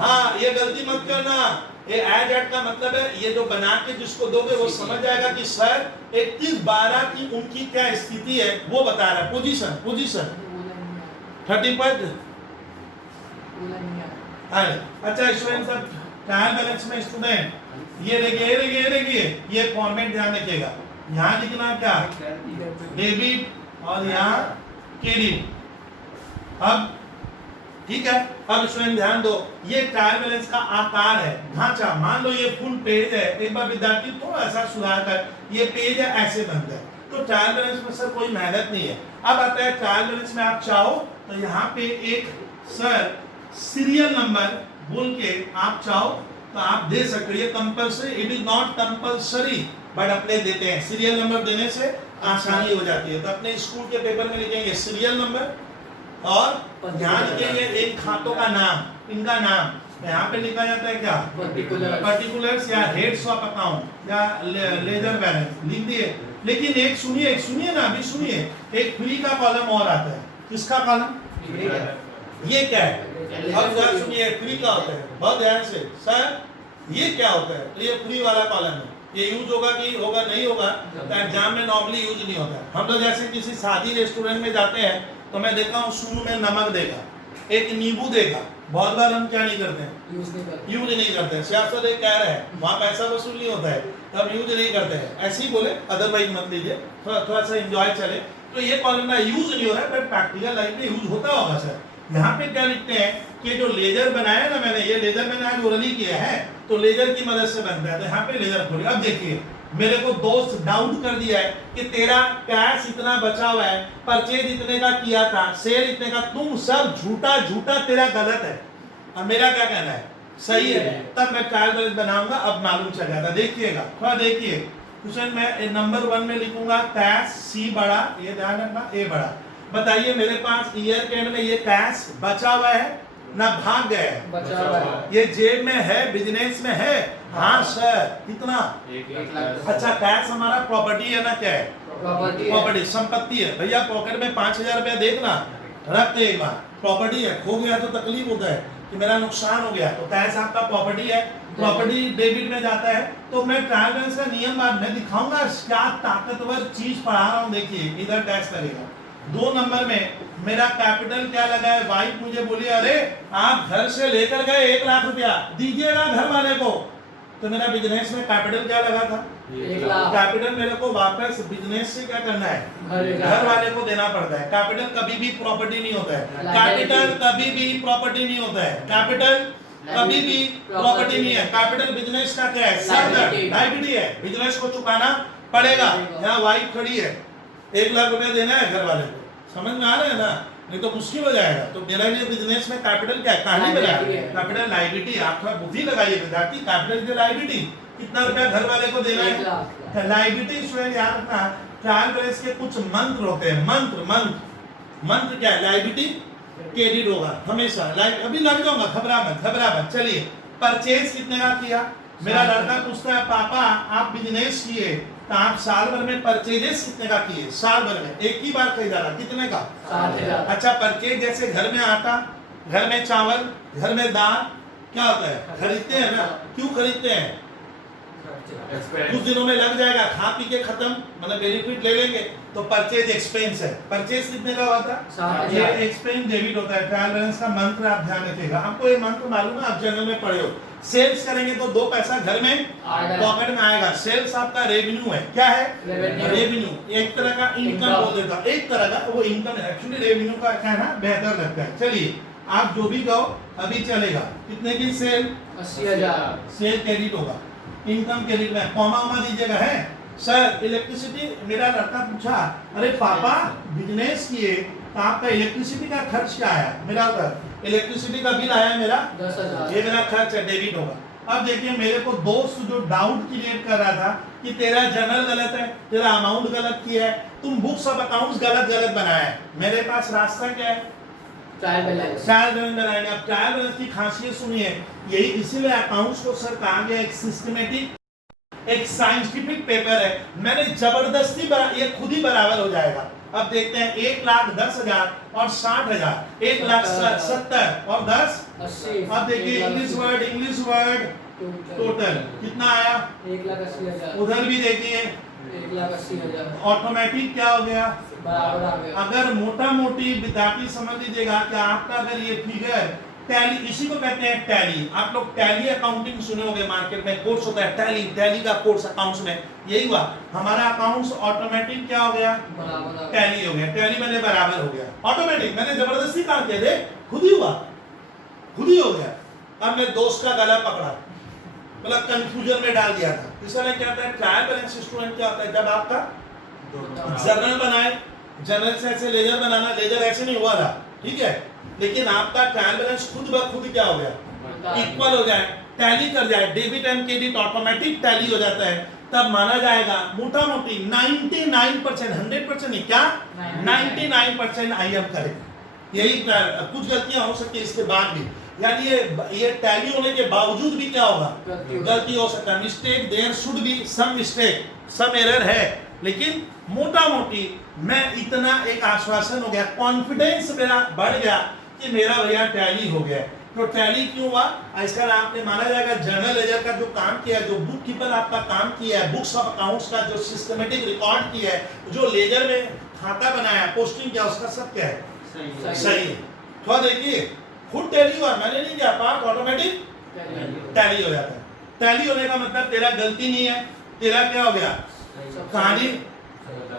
हाँ ये गलती मत करना ये एज एट का मतलब है ये जो बना के जिसको दोगे वो समझ जाएगा कि सर 31/12 की उनकी क्या स्थिति है वो बता रहा है पोजीशन 30 अच्छा स्टूडेंट सब ट्रायल बैलेंस में स्टूडेंट ये देखिए ये फॉर्मेट ध्यान रखिएगा यहाँ लिखना क्या डेबिट और यहाँ क्रेडिट अब ठीक है अब स्टूडेंट ध्यान दो ये ट्रायल बैलेंस का आकार है ढांचा मान लो ये फुल पेज है एक बार विद्यार्थी थोड़ा सा सुधार कर ये पेज है ऐसे बनता है तो ट्रायल बैलेंस में सर कोई मेहनत नहीं है अब आता है ट्रायल बैलेंस में आप चाहो तो यहाँ पे एक सर सीरियल नंबर बोल के आप चाहो तो आप दे सकते हो ये compulsory it is not compulsory but अपने देते हैं सीरियल नंबर देने से आसानी हो जाती है तो अपने स्कूल के पेपर में लिखेंगे सीरियल नंबर और ध्यान लिखेंगे इन खातों का नाम इनका नाम यहाँ पे लिखा जाता है क्या पर्टिकुलर्स या हेड्स ऑफ अकाउंट या लेजर बैलेंस लिख दिए लेकिन एक सुनिए ना अभी सुनिए एक फ्री का कॉलम और आता है किसका कॉलम ये क्या है अब सुनिए फ्री का होता है बहुत ध्यान से सर ये क्या होता है तो ये फ्री वाला कॉलम है ये यूज होगा कि होगा नहीं होगा, तो एग्जाम में नॉर्मली यूज नहीं होता है। हम लोग जैसे किसी शादी रेस्टोरेंट में जाते हैं तो मैं देखता हूँ शुरू में नमक देगा, एक नींबू देगा, बहुत बार हम क्या नहीं करते हैं, यूज नहीं करते हैं। सियासत एक कह रहा है वहाँ पैसा वसूल नहीं होता है, तब यूज नहीं करते हैं, ऐसे ही बोले, अदरवाइज मत लीजिए, थोड़ा सा एंजॉय चले। तो ये कॉलम यूज नहीं हो रहा है, बट प्रैक्टिकल लाइफ में यूज होता होगा सर। यहाँ पे क्या लिखते हैं कि जो लेजर बनाया ना मैंने, ये लेजर मैंने आज ओरली किया है, तो लेजर की मदद से बनता है। तो यहाँ पे लेजर खोलिए। अब देखिए मेरे को दोस्त डाउट कर दिया है कि तेरा कैश इतना बचा हुआ है, परचेज इतने का किया था, सेल इतने का, तुम सब झूठा झूठा, तेरा गलत है। अब मेरा क्या कहना है, सही है, तब मैं ट्रायल बैलेंस बनाऊंगा। अब मालूम चल जाता, देखिएगा थोड़ा देखिए। क्वेश्चन मैं नंबर 1 में लिखूंगा कैश सी बड़ा, ये ध्यान रखना, ए बड़ा। बताइए मेरे पास ईयर के एंड में ये कैश बचा हुआ है ना भाग गया है? बचा हुआ है। ये जेब में है, बिजनेस में है? हाँ सर। कितना? 1 लाख। अच्छा कैश हमारा प्रॉपर्टी है ना, क्या है? प्रॉपर्टी, संपत्ति है भैया। पॉकेट में 5,000 रुपया देखना, रखते एक बार, प्रॉपर्टी है, खो गया तो तकलीफ होता है कि मेरा नुकसान हो गया, तो कैश आपका प्रॉपर्टी है, प्रॉपर्टी डेबिट में जाता है। तो मैं ट्रायल बैलेंस का नियम बाद में दिखाऊंगा, क्या ताकतवर चीज पढ़ा रहा हूँ। देखिए इधर डैश लगेगा। 2 नंबर में मेरा कैपिटल क्या लगा है? वाइफ मुझे बोली अरे आप घर से लेकर गए 1 लाख रुपया, दीजिएगा घर वाले को। तो मेरा बिजनेस में कैपिटल क्या लगा था? 1 लाख। कैपिटल मेरे को वापस बिजनेस से क्या करना है? घर वाले को देना पड़ता है। कैपिटल कभी भी प्रॉपर्टी नहीं होता है। कैपिटल कभी भी प्रॉपर्टी नहीं होता है। कैपिटल कभी भी प्रॉपर्टी नहीं है। कैपिटल बिजनेस का क्या है? सरदर्द, लायबिलिटी है, बिजनेस को चुकाना पड़ेगा। यहाँ वाइफ खड़ी है, 1 लाख रुपया देना है घर वाले को, समझ में आ रहा है ना? नहीं तो मुश्किल हो जाएगा। तो मेरा ये बिजनेस में कैपिटल क्या है? कहानी में कैपिटल लायबिलिटी। आप थोड़ा बुद्धि लगाइए विद्यार्थी, कैपिटल की लायबिलिटी कितना रुपया घर वाले को देना है? लायबिलिटी स्टूडेंट याद रखना, ट्रायल बैलेंस के कुछ मंत्र होते हैं। मंत्र क्या है? लायबिलिटी क्रेडिट होगा हमेशा। अभी लग जाऊंगा, घबरा मत। चलिए परचेज कितने का किया? मेरा लड़का पूछता है पापा आप बिजनेस किए तो आप साल भर में परचेजेस कितने का किए? साल भर में एक ही बार खरीदा था, कितने का? 60,000। अच्छा परचेज जैसे घर में आटा, घर में चावल, घर में दाल, क्या होता है? खरीदते हैं ना। क्यों खरीदते हैं? कुछ दिनों में लग जाएगा, खा पी के खत्म, मतलब बेनिफिट ले लेंगे, तो परचेज एक्सपेंस है। परचेज कितने का हुआ था? ये एक्सपेंस डेबिट होता है। ट्रायल बैलेंस का मंत्र आप ध्यान रखिएगा, आपको ये मंत्र मालूम है, आप जनरल में पढ़े हो। सेल्स करेंगे तो 2 पैसा घर में पॉकेट में आएगा। सेल्स आपका रेवेन्यू है। क्या है? रेवेन्यू। एक तरह का इनकम बोल देता, एक तरह का वो इनकम है। एक्चुअली रेवेन्यू का कहना बेहतर लगता है। चलिए आप जो भी कहो अभी चलेगा। कितने की सेल? 80,000। सेल क्रेडिट होगा, इनकम क्रेडिट में कॉमा दीजिएगा। है सर इलेक्ट्रिसिटी, मेरा लड़का पूछा अरे पापा बिजनेस किए तो आपका इलेक्ट्रिसिटी का खर्च क्या आया? मेरा इलेक्ट्रिसिटी का बिल आया मेरा 10,000। ये मेरा खर्च है, डेबिट होगा। अब देखिए मेरे को दोस्त जो डाउट क्रिएट कर रहा था कि तेरा जर्नल गलत है, तेरा अमाउंट गलत किया है, तुम बुक्स ऑफ अकाउंट्स गलत बनाया है। मेरे पास रास्ता क्या है? Trial balance. ट्रायल बैलेंस बनाएंगे। अब ट्रायल बैलेंस की खासियत सुनिए, यही इसीलिए अकाउंट्स को सर कहा गया एक सिस्टमेटिक, एक साइंटिफिक पेपर है। मैंने जबरदस्ती ये खुद ही बराबर हो जाएगा। अब देखते हैं 1,10,000 और 60,000, 1,70,000 और 10 80। अब देखिए इंग्लिश वर्ड टोटल कितना आया? 1,80,000। उधर भी देखिए 1,80,000 ऑटोमेटिक क्या हो गया? बराबर आ गया। अगर मोटा मोटी विद्यार्थी समझ लीजिएगा कि आपका अगर ये फिगर टैली, इसी को कहते हैं टैली। आप लोग टैली अकाउंटिंग सुने होंगे, मार्केट में कोर्स होता है टैली का कोर्स अकाउंट्स में। यही हुआ हमारा अकाउंट्स ऑटोमेटिक क्या हो गया? बराबर टैली हो गया। टैली मैंने बराबर हो गया, ऑटोमेटिक। मैंने जबरदस्ती काम किया थे, खुद ही हुआ, खुद ही हो गया। अब मैं दोस्त का गला पकड़ा, मतलब कंफ्यूजन में डाल दिया था। इसलिए क्या होता है ट्रायल बैलेंस स्टूडेंट क्या होता है? जब आपका जर्नल बनाए, जर्नल से ऐसे लेजर बनाना, लेजर ऐसे नहीं हुआ था, ठीक है, लेकिन आपका ट्रायल बैलेंस खुद ब खुद क्या हो गया? इक्वल हो जाए, टैली कर जाए, debit and credit automatic tally हो जाता है, तब माना जाएगा मोटा मोटी 99%, 100% नहीं, क्या 99% आईएम करेक्ट। यही कुछ गलतियां हो सकती है इसके बाद भी, यानी ये टैली होने के बावजूद भी क्या होगा? गलती हो सकता है। Mistake there should be some mistake, some error है, लेकिन मोटा मोटी मैं इतना एक आश्वासन हो गया, कॉन्फिडेंस मेरा बढ़ गया कि मेरा भैया टैली हो गया। तो टैली क्यों हुआ? इसका नाम आपने माना जाएगा जर्नल लेजर का जो काम किया है, जो बुक कीपर आपका काम किया है, बुक्स ऑफ अकाउंट्स का जो सिस्टमेटिक रिकॉर्ड किया है, जो लेजर में खाता बनाया, पोस्टिंग किया, उसका सब क्या है? सही है। तो देखिए खुद टैली हुआ, मैंने नहीं किया, पार्ट ऑटोमेटिक टैली हो जाता है। टैली होने का मतलब तेरा गलती नहीं है, तेरा क्या हो गया? कहानी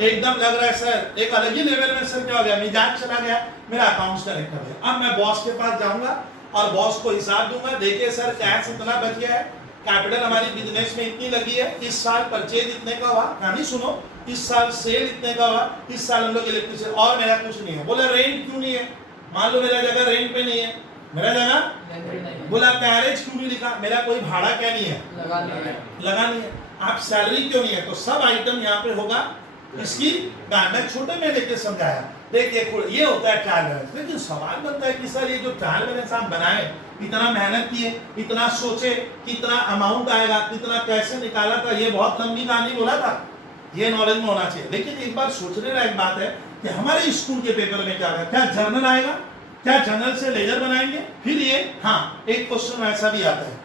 एकदम लग रहा है सर एक अलग ही लेवल में, सर क्या हो गया? मिजाज चला गया, मेरा अकाउंट्स करेक्ट हो गया। अब मैं बॉस के पास जाऊंगा और बॉस को हिसाब दूंगा, देखिए सर कैश इतना बच गया है, कैपिटल हमारी बिजनेस में इतनी लगी है, इस साल परचेज इतने का हुआ, कहानी सुनो, इस साल सेल इतने का हुआ, इस साल हम लोग इलेक्ट्रिसिटी, और मेरा कुछ नहीं है। बोला रेंट क्यों नहीं है? मान लो मेरा जगह रेंट पे नहीं है, मेरा जगह, बोला कैरेज क्यों नहीं लिखा? मेरा कोई भाड़ा क्या नहीं है? लगा नहीं है। आप सैलरी क्यों नहीं है? तो सब आइटम यहाँ पे होगा इसकी मैं छोटे में लेके समझाया। देखिए ये होता है ट्रायल बैलेंस। लेकिन सवाल बनता है कि सर ये जो ट्रायल बैलेंस आप बनाए, इतना मेहनत किए, इतना सोचे, कितना अमाउंट आएगा, कितना कैसे निकाला था, ये बहुत लंबी कहानी बोला था, ये नॉलेज में होना चाहिए। लेकिन एक बार सोचने लायक बात है कि हमारे स्कूल के पेपर में क्या आएगा? क्या जर्नल आएगा? क्या जर्नल से लेजर बनाएंगे? फिर ये हाँ एक क्वेश्चन ऐसा भी आता है,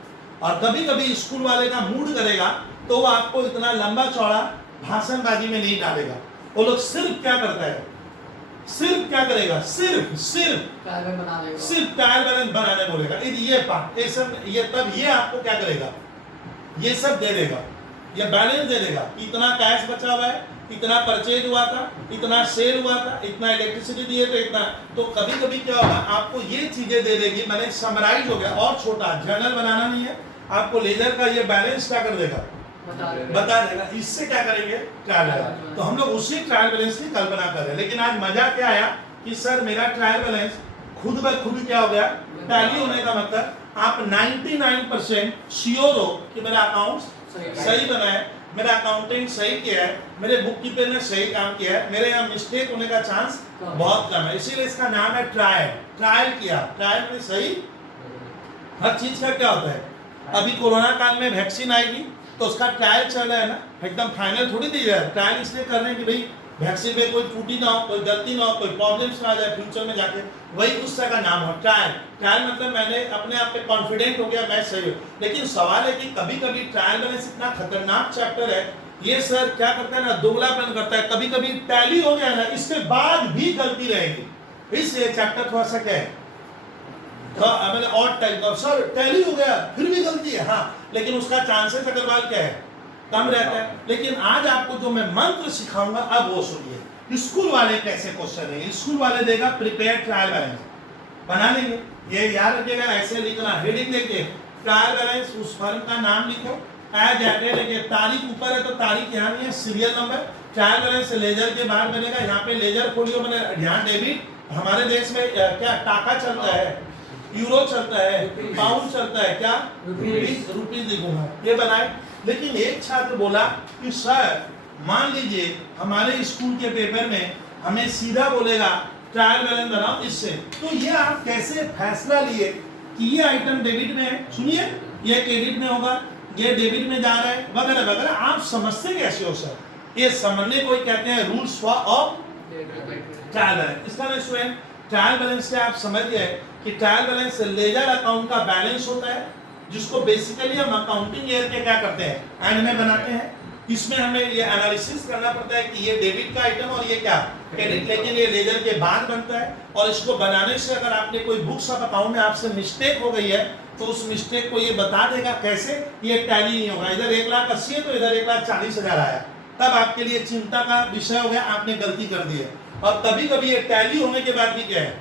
और कभी कभी स्कूल वाले का मूड करेगा तो वो आपको इतना लंबा चौड़ा भाषणबाजी में नहीं डालेगा। वो लोग सिर्फ क्या करता है, सिर्फ क्या करेगा, सिर्फ ट्रायल बैलेंस बनाने बोलेगा। ये पार्ट ये सब, ये तब ये आपको क्या करेगा, ये सब दे देगा, ये बैलेंस दे देगा, इतना कैश बचा हुआ है, इतना परचेज हुआ था, इतना सेल हुआ था, इतना इलेक्ट्रिसिटी दिए थे, इतना। तो कभी कभी क्या होगा, आपको ये चीजें दे देगी, मैंने समराइज हो गया, और छोटा जर्नल बनाना नहीं है आपको, लेजर का ये बैलेंस क्या कर देगा, बता देगा। इससे क्या करेंगे, ट्रायल बैलेंस। तो हम लोग उसी ट्रायल बैलेंस की कल्पना कर रहे हैं। लेकिन आज मजा क्या आया कि सर मेरा ट्रायल बैलेंस खुद ब खुद क्या हो गया, टैली होने का मतलब आप 99% श्योर हो कि मेरा अकाउंट सही बना है, मेरा अकाउंटिंग सही किया है, मेरे बुक कीपर ने सही काम किया है, मेरे यहाँ मिस्टेक होने का चांस बहुत कम है। इसीलिए इसका नाम है ट्रायल। ट्रायल किया, ट्रायल में सही। हर चीज का क्या होता है, अभी कोरोना काल में वैक्सीन आएगी तो उसका ट्रायल चल रहा है ना, एकदम फाइनल थोड़ी दी जाए। ट्रायल इसलिए कर रहे हैं कि भाई वैक्सीन में कोई त्रुटि ना हो, कोई गलती ना हो, कोई प्रॉब्लम्स ना आ जाए फ्यूचर में जाके, वही उस तरह का नाम हो ट्रायल। ट्रायल मतलब मैंने अपने आप पे कॉन्फिडेंट हो गया मैं सही हूँ। लेकिन सवाल है कि कभी कभी ट्रायल बैलेंस इतना खतरनाक चैप्टर है, ये सर क्या करता है ना, दोगलापन करता है। कभी कभी टैली हो गया ना, इसके बाद भी गलती रहेगी, इसलिए चैप्टर थोड़ा सा क्या है, मैंने और टाइप का, सर टैली हो गया फिर भी गलती है, हाँ, लेकिन उसका चांसेस अग्रवाल क्या है, कम रहता है। लेकिन आज आपको जो मैं मंत्र सिखाऊंगा अब वो सुनिए। स्कूल वाले कैसे क्वेश्चन है, स्कूल वाले देगा प्रिपेयर ट्रायल बैलेंस, बना लेंगे, ये याद रखिएगा, ऐसे लिखना, हेडिंग लेके ट्रायल बैलेंस, उस फर्म का नाम लिखो, एज एटेड लेके, तारीख ऊपर है तो तारीख यहाँ नहीं है, serial number, trial balance ledger के बाहर बनेगा, यहाँ पे लेजर फोलियो बने, ध्यान डेबिट। हमारे देश में क्या टाका चलता है, यूरो चलता है, पाउंड चलता है, क्या रुपीज लिखूंगा, ये बनाए। लेकिन एक छात्र बोला कि सर मान लीजिए हमारे स्कूल के पेपर में हमें सीधा बोलेगा ट्रायल बैलेंस बनाओ इससे, तो ये आप कैसे फैसला लिए कि ये आइटम डेबिट में है, सुनिए ये क्रेडिट में होगा, ये डेबिट में जा रहा है, वगैरह वगैरह, आप समझते कैसे हो सर? ये समझने को ही कहते हैं रूल्स ऑफ ट्रायल बैलेंस। इसका मैं स्टूडेंट ट्रायल बैलेंस से आप समझ गए कि ट्रायल बैलेंस लेजर अकाउंट का बैलेंस होता है, जिसको बेसिकली हम अकाउंटिंग ईयर के क्या करते हैं, एंड में बनाते हैं। इसमें हमें ये एनालिसिस करना पड़ता है कि ये डेबिट का आइटम और ये क्या क्रेडिट, लेकिन ये लेजर के बाद बनता है। और इसको बनाने से अगर आपने कोई बुक्स ऑफ अकाउंट में आपसे मिस्टेक हो गई है तो उस मिस्टेक को ये बता देगा कैसे, ये टैली नहीं होगा, इधर 1,80,000 है तो इधर 1,40,000 आया, तब आपके लिए चिंता का विषय हो गया, आपने गलती कर दी है। और कभी कभी ये टैली होने के बाद भी क्या है,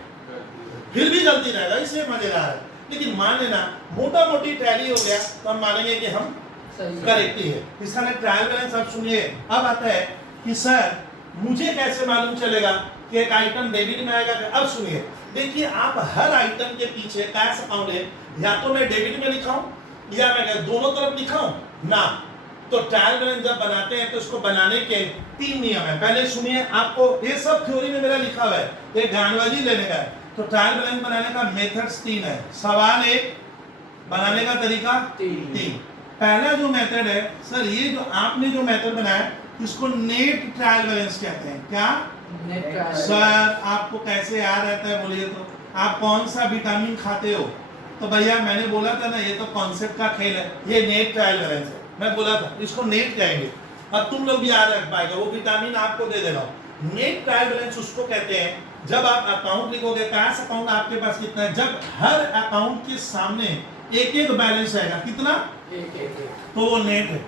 फिर भी गलती रहेगा, इसलिए मजेदार है। लेकिन मान लेना मोटा मोटी टैली हो गया तो हम मानेंगे कि हम करेक्ट ही है। इसका ट्रायल बैलेंस आप सुनिए। अब आता है कि सर मुझे कैसे मालूम चलेगा कि एक आइटम डेबिट में आएगा। अब सुनिए, देखिए आप हर आइटम के पीछे कैश अकाउंट है, या तो मैं डेबिट में लिखाऊं या मैं दोनों तरफ लिखाऊं ना। तो ट्रायल बैलेंस जब बनाते हैं तो इसको बनाने के 3 नियम है। पहले सुनिए, आपको ये सब थ्योरी में मेरा लिखा हुआ है, ये ज्ञानबाजी लेने का है। तो ट्रायल बैलेंस बनाने का मेथड्स 3 है। सवाल 1, बनाने का तरीका 3। पहला जो मेथड है सर, ये जो आपने जो मेथड बनाया इसको नेट ट्रायल बैलेंस कहते हैं। क्या सर आपको कैसे याद रहता है बोलिए तो? आप कौन सा विटामिन खाते हो? तो भैया मैंने बोला था ना, ये तो कॉन्सेप्ट का खेल है, ये नेट ट्रायल बैलेंस है, मैं बोला था इसको नेट कहेंगे। अब तुम लोग भी याद रख पाएगा, वो विटामिन आपको दे दे रहा हूँ। नेट ट्रायल बैलेंस उसको कहते हैं जब आप अकाउंट लिखोगे, कैश अकाउंट आपके पास कितना है, जब हर अकाउंट के सामने एक एक बैलेंस आएगा, कितना, एक तो वो नेट है।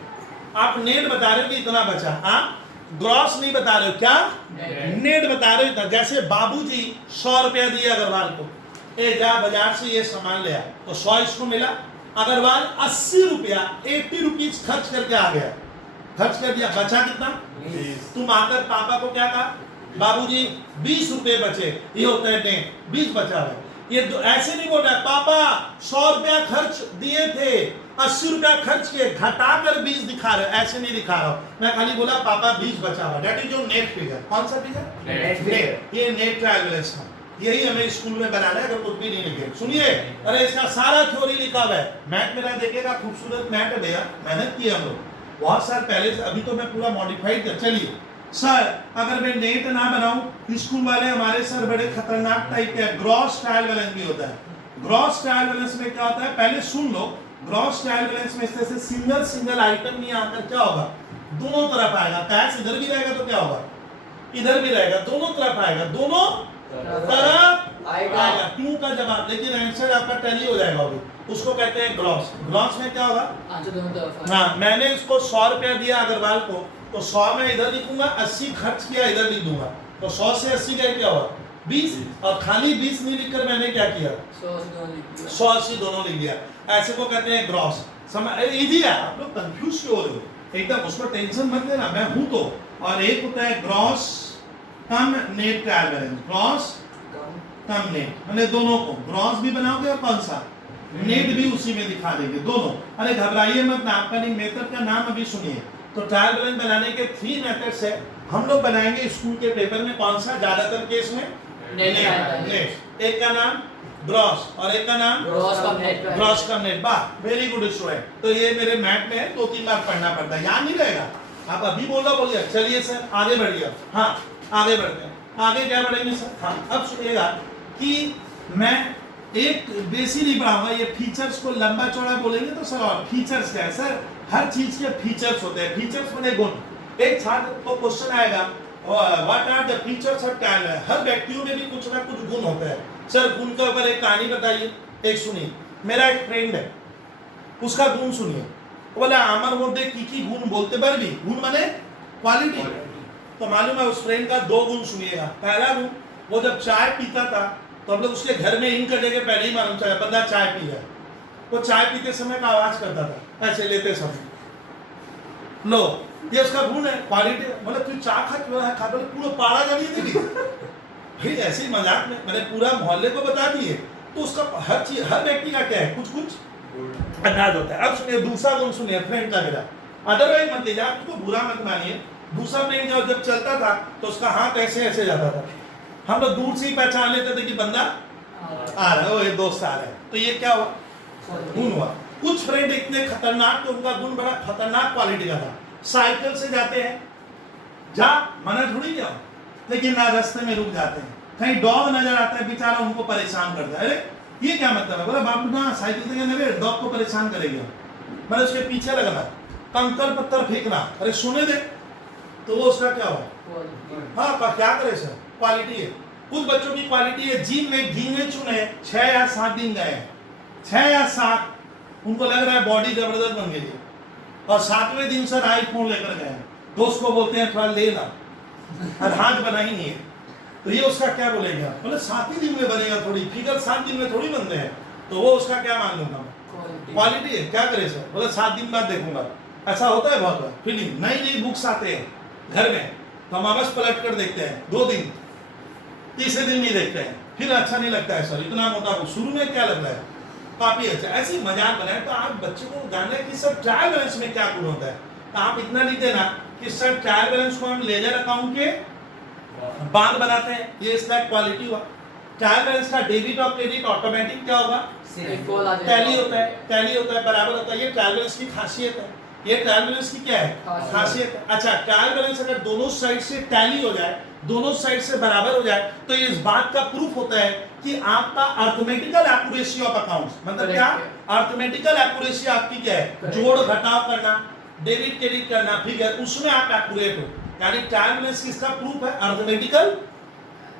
आप नेट बता रहे हो कि इतना बचा, आप ग्रॉस नहीं बता रहे हो, क्या नेट बता रहे हो। जैसे बाबूजी 100 रुपया दिए अग्रवाल को, ए जा बाजार से ये सामान ले आ, तो 100 इसको मिला। अग्रवाल 80 रुपया 80 रुपीज खर्च करके आ गया, खर्च कर दिया, बचा कितना, 20। तुम आकर पापा को क्या कहा, बाबूजी 20 रुपए बचे, ये होता है नेट, 20 बचा है। ये ऐसे नहीं बोल रहा है पापा 100 रुपया खर्च दिए थे, 80 रुपया खर्च किए, घटाकर 20 दिखा रहे, ऐसे नहीं दिखा रहा हूं मैं, खाली बोला पापा 20 बचा हुआ, that is your net figure. कौन सा फिगर, नेट नेट, ये नेट ट्रायल बैलेंस था, यही हमें स्कूल में बनाना है, अगर कुछ भी नहीं लिखे। सुनिए, अरे इसका सारा थ्योरी लिखा हुआ है, मैथ मेरा देखिएगा, खूबसूरत मैथ है भैया, मेहनत की हम लोग बहुत साल पहले से, अभी तो मैं पूरा मॉडिफाइड कर। चलिए सर, अगर मैं नेट ना बनाऊं, स्कूल वाले हमारे सर बड़े खतरनाक टाइप के, ग्रॉस ट्रायल बैलेंस भी होता है। ग्रॉस ट्रायल बैलेंस में क्या होता है, पहले सुन लो, ग्रॉस ट्रायल बैलेंस में इस तरह से सिंगल सिंगल आइटम नहीं आकर क्या होगा, दोनों तरफ आएगा, कैश इधर भी रहेगा तो क्या होगा, इधर भी रहेगा, दोनों तरफ आएगा, दोनों तरफ आएगा। क्यों का जवाब, लेकिन आंसर आपका टैली हो जाएगा अभी, उसको कहते हैं ग्रॉस। ग्रॉस में क्या होगा, आंसर दोनों तरफ। हाँ, मैंने इसको 100 रुपया दिया अग्रवाल को, तो 100 में इधर लिखूंगा, 80 खर्च किया इधर लिख दूंगा, तो 100 से 80 का क्या हुआ, 20, और खाली 20 नहीं लिखकर मैंने क्या किया, 100 80 दोनों लिख दिया, ऐसे को कहते हैं ग्रॉस। समझ इजी है, आप लोग कंफ्यूज क्यों हो रहे हो, एकदम उसको टेंशन मत लेना, मैं हूं तो। और एक होता है ग्रॉस कम नेट ट्रायल बैलेंस, ग्रॉस कम नेट, मैंने दोनों को ग्रॉस भी बनाओगे और कौन सा नेट भी उसी में दिखा देंगे दोनों। अरे घबराइए मत ना, आपका नहीं मेथड का नाम अभी सुनिए। तो ट्रायल बैलेंस बनाने के 3 मेथड्स है, हम लोग बनाएंगे स्कूल के पेपर में, कौन सा, ज्यादातर केस में नेट। एक का नाम ग्रॉस और एक का नाम ग्रॉस कम नेट। वाह, वेरी गुड स्टूडेंट। तो ये मेरे मैथ में 2-3 बार पढ़ना पड़ता है, याद नहीं रहेगा। आप अभी बोला बोलिए, चलिए सर आगे बढ़िए। हाँ आगे बढ़ते हैं, आगे क्या बढ़ेंगे सर, हाँ अब सुनिएगा कि मैं एक बेसिक नहीं पढ़ाऊंगा, ये फीचर्स को लंबा चौड़ा बोलेंगे तो सर, और फीचर्स क्या है सर, हर चीज के फीचर्स होते हैं, फीचर्स माने गुण। एक छात्र को क्वेश्चन आएगा what are the features of talent, हर व्यक्तियों में भी कुछ ना कुछ गुण होते हैं। सर गुण के ऊपर एक कहानी बताइए, एक सुनिए। मेरा एक फ्रेंड है, उसका गुण सुनिए, बोले আমার মধ্যে কি কি गुण बोलते পারবি, गुण माने क्वालिटी। तो मालूम है उस फ्रेंड का 2 गुण सुनिएगा। पहला गुण, वो जब चाय पीता था तो हम लोग उसके घर में इन करने के पहले ही मालूम चला बंदा चाय पी रहा है, वो चाय पीते समय का आवाज करता था ऐसे लेते समय, लो ये उसका गुण है, क्वालिटी। मतलब तू चाय खा क्यों है, खा, बोले पूरा पारा जानिए दीदी भाई, ऐसे ही मजाक में मैंने पूरा मोहल्ले को बता दिए। तो उसका हर चीज, हर व्यक्ति का क्या है, कुछ कुछ अंदाज होता है। अब सुनिए दूसरा गुण सुनिए फ्रेंड का मेरा, अदरवाइज मत लीजिए, आप उसको बुरा मत मानिए। दूसरा फ्रेंड जब चलता था तो उसका हाथ ऐसे ऐसे जाता था, हम लोग दूर से ही पहचान लेते थे कि बंदा आ रहा है, ये दोस्त आ रहा है। तो ये क्या हुआ, गुण हुआ। कुछ फ्रेंड इतने खतरनाक, तो उनका गुण बड़ा खतरनाक क्वालिटी का था। साइकिल से जाते हैं, जा मना थोड़ी जाओ, लेकिन ना रास्ते में रुक जाते हैं, कहीं डॉग नजर आता है बेचारा उनको परेशान करता है। अरे ये क्या मतलब है, बोला बाबू ना साइकिल से गए डॉग को परेशान करेगा, मैंने उसके पीछे लगना, कंकर पत्थर फेंकना, अरे सुने दे। तो वो उसका क्या हुआ, हाँ क्या करे सर, क्वालिटी है। कुछ बच्चों की क्वालिटी है, जिम में गिने चुने 6 या 7 दिन गए, 6 या 7, उनको लग रहा है बॉडी जबरदस्त बन गई है, और 7वें दिन सर आईफोन लेकर गए, दोस्त को बोलते हैं थोड़ा ले ला, हाथ बना ही नहीं है। तो ये उसका क्या बोलेगा, बोले 7 ही दिन में बनेगा, थोड़ी फिगर 7 दिन में थोड़ी बनते हैं, तो वो उसका क्या मान लूंगा मैं, क्वालिटी है। क्या करे सर, बोले 7 दिन बाद देखूंगा। ऐसा होता है बहुत बार, फीलिंग नई नई बुक्स आते हैं घर में, तो हम वापस पलट कर देखते हैं, 2 दिन, तीसरे दिन नहीं देखते हैं, फिर अच्छा नहीं लगता है सर, इतना मोटा बुक, शुरू में क्या लग रहा है काफी अच्छा, ऐसी मजाक बनाए। तो आप बच्चों को जाने कि सर ट्रायल बैलेंस में क्या गुण होता है, तो आप इतना लिख देना कि सर ट्रायल बैलेंस को हम लेजर अकाउंट के बाद बनाते हैं, ये इसका क्वालिटी हुआ। ट्रायल बैलेंस का डेबिट और क्रेडिट ऑटोमेटिक क्या होगा, टैली होता है, टैली होता है, बराबर होता है। ये ट्रायल बैलेंस की खासियत है, ये ट्रायल बैलेंस की क्या है, खासियत है। अच्छा, ट्रायल बैलेंस अगर दोनों साइड से टैली हो जाए, दोनों साइड से बराबर हो जाए, तो ये इस बात का प्रूफ होता है कि आपका अर्थमेटिकल एक्यूरेसी ऑफ अकाउंट्स मतलब Correct. क्या, अर्थमेटिकल एक्यूरेसी आपकी क्या है, Correct. जोड़ घटाव करना, डेबिट क्रेडिट करना, ठीक है, उसमें आप एक्यूरेट हो। यानी ट्रायल बैलेंस किसका प्रूफ है, arithmetical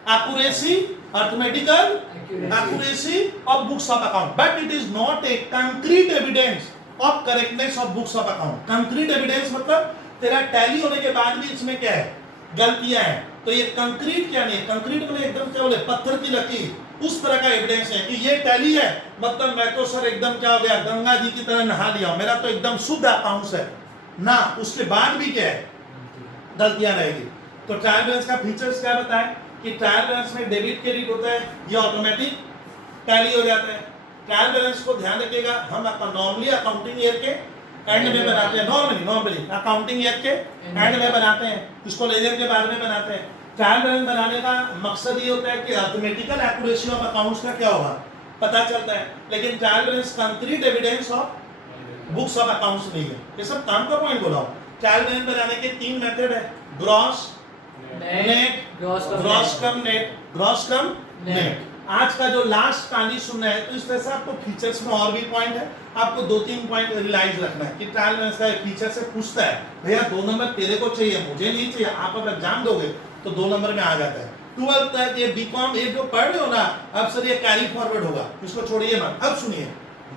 accuracy, arithmetical accuracy of books of account, but it is not a concrete evidence of correctness of books of account. concrete evidence मतलब तेरा टैली होने के बाद भी इसमें क्या है, गलतियां हैं, तो ये कंक्रीट क्या नहीं है, कंक्रीट मतलब एकदम क्या बोले, पत्थर की लकीर, उस तरह का एविडेंस है कि ये टैली है, मतलब मैं तो सर एकदम क्या हो गया, गंगा जी की तरह नहा लिया हूं, मेरा तो एकदम शुद्ध अकाउंट्स है ना, उसके बाद भी क्या है, गलतियां रहेगी। तो ट्रायल बैलेंस का फीचर्स क्या बताएं कि ट्रायल बैलेंस में डेबिट क्रेडिट होता है, ये ऑटोमेटिक टैली हो जाता है। ट्रायल बैलेंस को ध्यान रखिएगा, हम नॉर्मली अकाउंटिंग ईयर के एंड में बनाते हैं, नॉर्मली अकाउंटिंग ईयर के एंड में बनाते हैं, इसको लेजर के बाद में बनाते हैं। ट्रायल बैलेंस बनाने का मकसद ये होता है कि अर्थमेटिकल एक्यूरेसी ऑफ अकाउंट्स का क्या होगा, पता चलता है, लेकिन trial balance concrete evidence of books of accounts नहीं है। ये सब काम का पॉइंट बोला हूं। ट्रायल बैलेंस बनाने के 3 मेथड है, ग्रॉस, नेट, ग्रॉस कम नेट, ग्रॉस कम नेट। आज का जो लास्ट कहानी सुनना है, तो इस तरह से आपको फीचर्स में और भी पॉइंट है, आपको 2-3 पॉइंट रियलाइज रखना है कि ट्रायल बैलेंस का फीचर से पूछता है, भैया 2 नंबर तेरे को चाहिए, मुझे नहीं चाहिए, आप अगर एग्जाम दोगे तो 2 नंबर में आ जाता है। 12th तक ये बीकॉम ये जो पढ़ रहे हो ना, अब सर ये कैरी फॉरवर्ड होगा, इसको छोड़िए मत। अब सुनिए,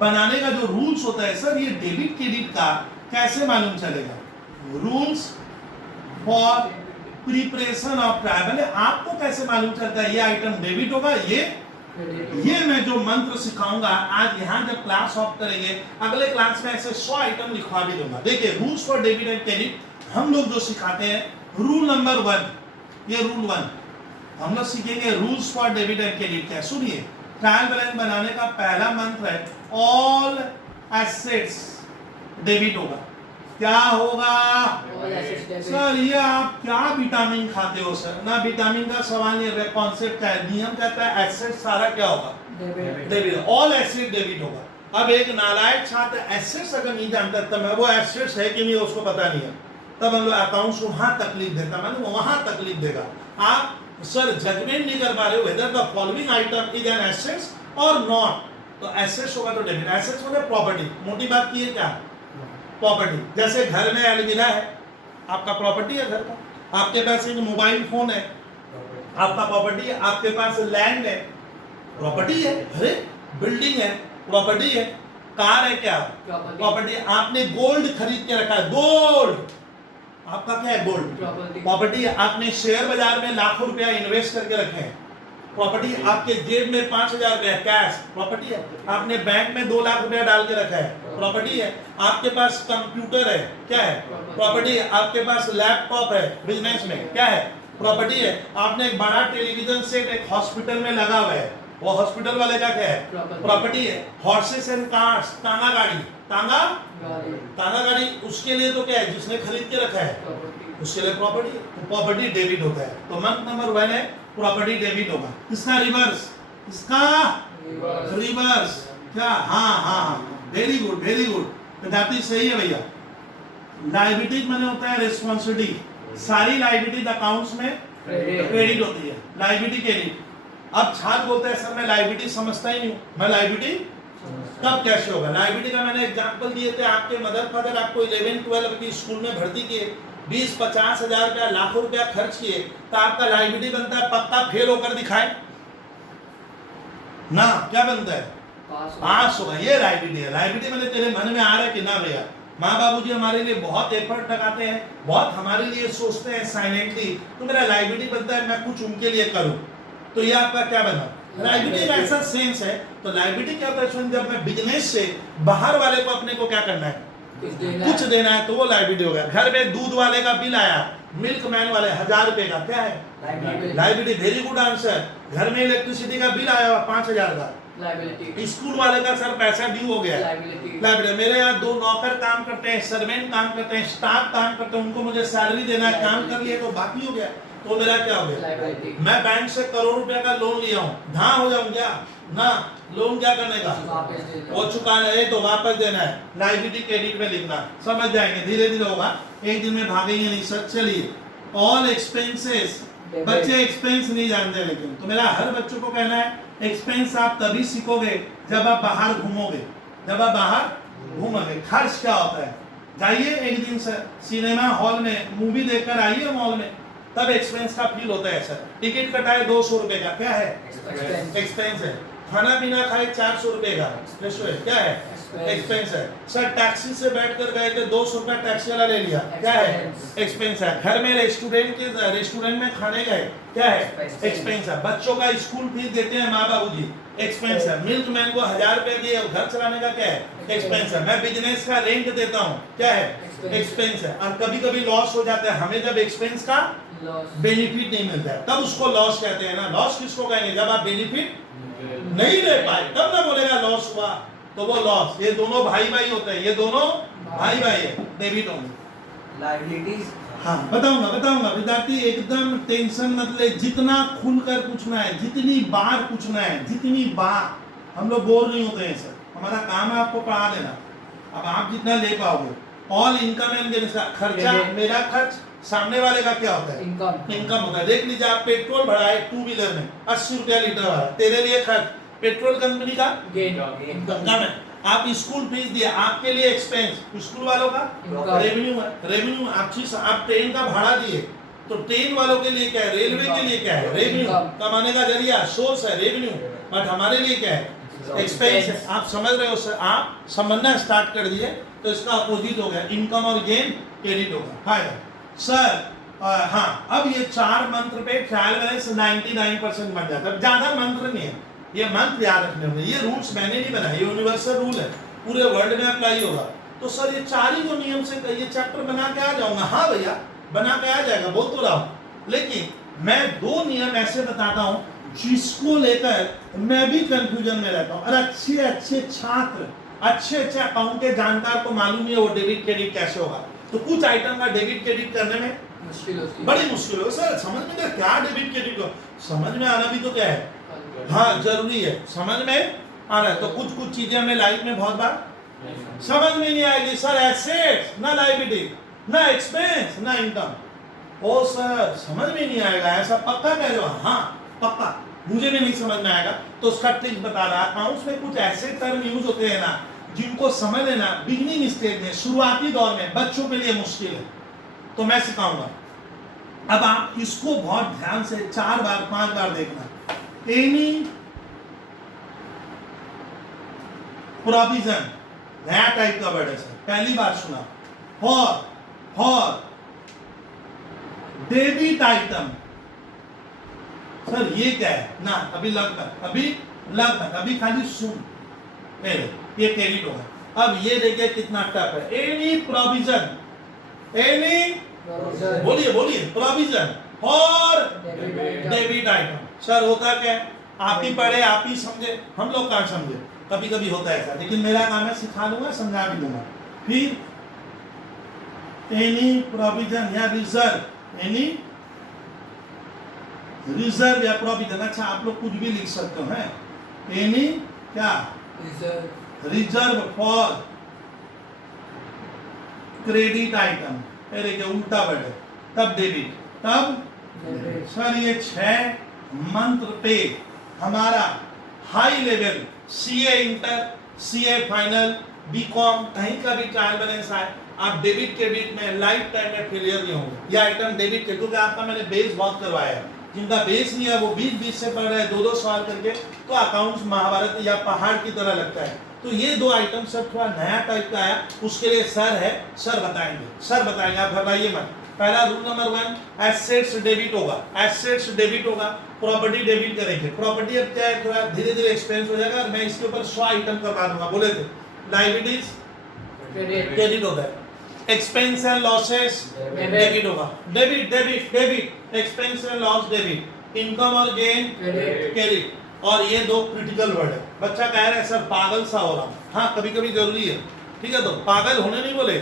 बनाने का जो रूल्स होता है, सर ये डेबिट क्रेडिट का कैसे मालूम चलेगा, rules for preparation of trial, आपको कैसे मालूम चलता है ये आइटम डेबिट होगा, ये मैं जो मंत्र सिखाऊंगा आज यहाँ जब क्लास ऑफ करेंगे, अगले क्लास में ऐसे 100 आइटम लिखवा भी दूंगा। देखिए rules for debit and credit हम लोग जो सिखाते हैं, रूल नंबर 1, ये रूल 1 हम लोग सीखेंगे, rules for debit and credit क्या, सुनिए। ट्रायल बैलेंस बनाने का पहला मंत्र है, ऑल एसेट्स डेबिट होगा। क्या होगा सर, ये आप क्या विटामिन खाते हो सर, ना विटामिन का सवाल ये कॉन्सेप्ट है, नियम कहता है एसेट सारा क्या होगा, डेबिट, ऑल एसेट डेबिट होगा। अब एक नालायक छात्र एसेट्स अगर नहीं जानता तब वो एसेट्स है कि नहीं उसको पता नहीं है, तब हम लोग अकाउंट्स को वहां तकलीफ देता, मतलब वहां तकलीफ देगा। आप सर जजमेंट नहीं कर पा रहे हो whether the following item is an assets और नॉट, तो एसेट्स होगा तो डेबिट। एसेट्स मतलब प्रॉपर्टी, मोटी बात की है क्या, प्रॉपर्टी। जैसे घर में अलमीरा है, आपका प्रॉपर्टी है घर का, आपके पास एक मोबाइल फोन है, आपका प्रॉपर्टी है, आपके पास लैंड है, प्रॉपर्टी है, अरे बिल्डिंग है, प्रॉपर्टी है, कार है, क्या प्रॉपर्टी है, आपने गोल्ड खरीद के रखा है, गोल्ड आपका क्या है, गोल्ड प्रॉपर्टी है, आपने शेयर बाजार में लाखों रुपया इन्वेस्ट करके रखे हैं, प्रॉपर्टी। आपके जेब में 5,000 रुपया कैश, प्रॉपर्टी है। आपने बैंक में 2 लाख रुपया डाल के रखा है, प्रॉपर्टी है। आपके पास कंप्यूटर है, क्या है, प्रॉपर्टी है। आपके पास लैपटॉप है बिजनेस में, क्या है, प्रॉपर्टी है। आपने एक बड़ा टेलीविजन सेट एक हॉस्पिटल में लगा हुआ है, वो हॉस्पिटल वाले का क्या है, प्रॉपर्टी है। हॉर्सेस एंड कार्स, तांगा गाड़ी, तांगा गाड़ी उसके लिए तो क्या है, जिसने खरीद के रखा है उसके लिए प्रॉपर्टी है, तो प्रॉपर्टी डेबिट होता है। तो मंथ नंबर 1 है प्रॉपर्टी डेबिट होगा। इसका रिवर्स, इसका रिवर्स क्या, हाँ, वेरी गुड विद्यार्थी, सही है भैया। लायबिलिटी मैंने होता है रिस्पॉन्सिबिलिटी, सारी लायबिलिटी अकाउंट्स में क्रेडिट होती है, लायबिलिटी क्रेडिट। अब छात्र बोलता है सर मैं लायबिलिटी समझता ही नहीं हूँ, मैं लायबिलिटी कब कैसे होगा। लायबिलिटी का मैंने एग्जांपल दिए थे, आपके मदर फादर आपको 11-12 की स्कूल में भर्ती किए, 20-50 हजार रुपया लाखों रुपया खर्च किए, तो आपका लायबिलिटी बनता है पक्का फेल होकर दिखाए ना, क्या बनता है, पास होगा, ये लायबिलिटी है। लायबिलिटी मतलब तेरे मन में आ रहा है कि ना भैया, माँ बाबूजी हमारे लिए बहुत एफर्ट लगाते हैं, बहुत हमारे लिए सोचते हैं साइलेंटली, तो मेरा लायबिलिटी बनता है मैं कुछ उनके लिए करूं, तो ये आपका क्या बना, लायबिलिटी का ऐसा सेंस है। तो लायबिलिटी क्या होता है, जब मैं बिजनेस से बाहर वाले को अपने को क्या करना है, कुछ देना है, तो वो लायबिलिटी हो गया। घर में दूध वाले का बिल आया, मिल्क मैन वाले 1000 रुपए का, क्या है, लायबिलिटी, वेरी गुड आंसर। घर में इलेक्ट्रिसिटी का बिल आया 5000 का, लायबिलिटी। स्कूल वाले का सर पैसा ड्यू हो गया, लायबिलिटी। मेरे यहाँ 2 नौकर काम करते हैं, सर्वेंट काम करते हैं, स्टाफ काम करते हैं, उनको मुझे सैलरी देना है, काम कर लिए तो बाकी हो गया, तो मेरा क्या हो गया, मैं बैंक से करोड़ रुपया का लोन लिया हूँ, धा हो जाऊं क्या ना, लोन क्या करने का, वो चुकाना है तो वापस देना है, लायबिलिटी क्रेडिट में लिखना, समझ जाएंगे, धीरे धीरे होगा, एक दिन में भागेंगे नहीं सर। चलिए, ऑल एक्सपेंसेस बच्चे एक्सपेंस नहीं जानते, लेकिन तो मेरा हर बच्चों को कहना है एक्सपेंस आप तभी सीखोगे जब आप बाहर घूमोगे, जब आप बाहर घूमोगे। खर्च क्या होता है, जाइए एक दिन से सिनेमा हॉल में मूवी देखकर आइए मॉल में, तब एक्सपेंस का फील होता है सर। टिकट कटाए 200 रुपए का, क्या है एक्सपेंस है। खाना पीना खाए 400 रुपए का, क्या है एक्सपेंस है। सर टैक्सी से बैठकर गए थे, 200 रुपया टैक्सी वाला ले लिया, क्या है एक्सपेंस है। घर में रेस्टोरेंट में खाने गए, क्या है एक्सपेंस है। बच्चों का स्कूल फीस देते हैं माँ बाबूजी, एक्सपेंस है। मिल्क मैन को 1000 रुपए दिए, घर चलाने का क्या है एक्सपेंस है। मैं बिजनेस का रेंट देता हूँ, क्या है एक्सपेंस है। और कभी कभी लॉस हो जाता है, हमें जब एक्सपेंस का बेनिफिट नहीं मिलता है तब उसको लॉस कहते हैं ना। लॉस किसको कहेंगे, जब आप बेनिफिट नहीं ले पाए तब ना बोलेगा लॉस हुआ, तो वो लॉस। ये दोनों भाई भाई होते हैं, ये दोनों भाई भाई है, डेबिट होंगे। लायबिलिटीज, हाँ बताऊंगा विद्यार्थी, एकदम टेंशन मत ले, जितना खुलकर पूछना है, जितनी बार पूछना है, जितनी बार। हम लोग बोर नहीं होते हैं सर, हमारा काम है आपको पढ़ा देना। अब आप जितना ले पाओगे। ऑल इनकम एंड खर्चा, मेरा खर्च, सामने वाले का क्या होता है इनकम होता है। देख लीजिए, आप पेट्रोल भराए 2 व्हीलर में 80 रुपया लीटर वाला, तेरे लिए खर्च, पेट्रोल कंपनी का इनकम है। आप स्कूल फीस दिए, आपके लिए एक्सपेंस, स्कूल वालों का रेवेन्यू है। रेवेन्यू आप ट्रेन का भाड़ा दिए, तो ट्रेन वालों के लिए क्या है, रेलवे के लिए क्या है रेवेन्यू, कमाने का जरिया, सोर्स है रेवेन्यू। बट हमारे लिए क्या है एक्सपेंस है। आप समझ रहे हो सर, आप समझना स्टार्ट कर दिए तो इसका अपोजिट हो गया, इनकम और गेन क्रेडिट होगा, फायदा। सर हाँ, अब ये 4 मंत्र पे ट्रायल बैलेंस 99% बन जाता है। ज्यादा मंत्र नहीं है, ये मंत्र याद रखने होंगे। ये रूल्स मैंने नहीं बनाए, ये यूनिवर्सल रूल है, पूरे वर्ल्ड में अप्लाई होगा। तो सर ये 4 ही जो नियम से ये चैप्टर बना के आ जाऊंगा। हाँ भैया बना के आ जाएगा, बोल तो रहा हूँ, लेकिन मैं 2 नियम ऐसे बताता हूँ जिसको लेकर मैं भी कंफ्यूजन में रहता हूँ। और अच्छे छात्र, अच्छे अकाउंट के जानकार को मालूम नहीं है वो डेबिट क्रेडिट कैसे होगा। तो कुछ आइटम का डेबिट क्रेडिट करने में बड़ी मुश्किल हो सर, समझ में क्या डेबिट क्रेडिट हो, समझ में आना भी तो क्या है, हाँ जरूरी है, समझ में आना है। तो कुछ चीजें हमें लाइफ में बहुत बार समझ में नहीं आएगी। सर एसेट्स ना लायबिलिटी ना एक्सपेंस ना इनकम, ओ सर समझ में नहीं आएगा, ऐसा पक्का कह रहे हो, हाँ पक्का मुझे भी नहीं समझ में आएगा। तो उसका ट्रिक बता रहा, अकाउंट्स में कुछ ऐसे टर्म यूज होते हैं ना जिनको समझ लेना बिगिनिंग स्टेज में, शुरुआती दौर में बच्चों के लिए मुश्किल है, तो मैं सिखाऊंगा। अब आप इसको बहुत ध्यान से 4 बार 5 बार देखना। एनी प्रोविजन, नया टाइप का वर्ड है सर, पहली बार सुना। फॉर डेबिट आइटम, सर ये क्या है ना, अभी लगभग अभी खाली सुन, ये क्रेडिट होगा। अब ये देखिए कितना टफ है। एनी प्रोविजन, एनी बोलिए provision for debit item. Sir होता क्या है, आप ही पढ़े आप ही समझे, हम लोग कहाँ समझे, कभी कभी होता है ऐसा, लेकिन मेरा काम है सिखा दूंगा समझा भी दूंगा। फिर एनी प्रोविजन या रिजर्व, एनी रिजर्व या प्रोविजन, अच्छा आप लोग कुछ भी लिख सकते हो, है एनी क्या रिजर्व फॉर क्रेडिट आइटम, अरे क्या उल्टा वर्ड है, तब डेबिट, तब सर ये 6 मंत्र पे हमारा high level CA inter, CA final, BCom कहीं का भी ट्रायल बैलेंस आए, आप डेबिट क्रेडिट में लाइफ टाइम में फेलियर नहीं होंगे। ये आइटम डेबिट के, क्योंकि आपका मैंने बेस बहुत करवाया है, जिनका बेस नहीं है वो 20 से पढ़ रहे हैं 2-2 सवाल करके, तो अकाउंट्स महाभारत या पहाड़ की तरह लगता है। तो ये 2 आइटम सर थोड़ा नया टाइप का आया, उसके लिए सर है, सर बताएंगे, आप घबराइए मत। पहला रूल नंबर 1, एसेट्स डेबिट होगा, प्रॉपर्टी डेबिट करेंगे। प्रॉपर्टी अब क्या है, थोड़ा धीरे धीरे एक्सपेंस हो जाएगा, और मैं इसके ऊपर 100 आइटम करवा दूंगा, बोले थे। लायबिलिटीज क्रेडिट होगा, एक्सपेंस एंड लॉसेस डेबिट होगा, debit expense and loss debit, income और गेन क्रेडिट। और ये 2 क्रिटिकल वर्ड है। बच्चा कह रहा है सर पागल सा हो रहा हूं, हाँ कभी कभी जरूरी है, ठीक है, तो पागल होने नहीं बोले,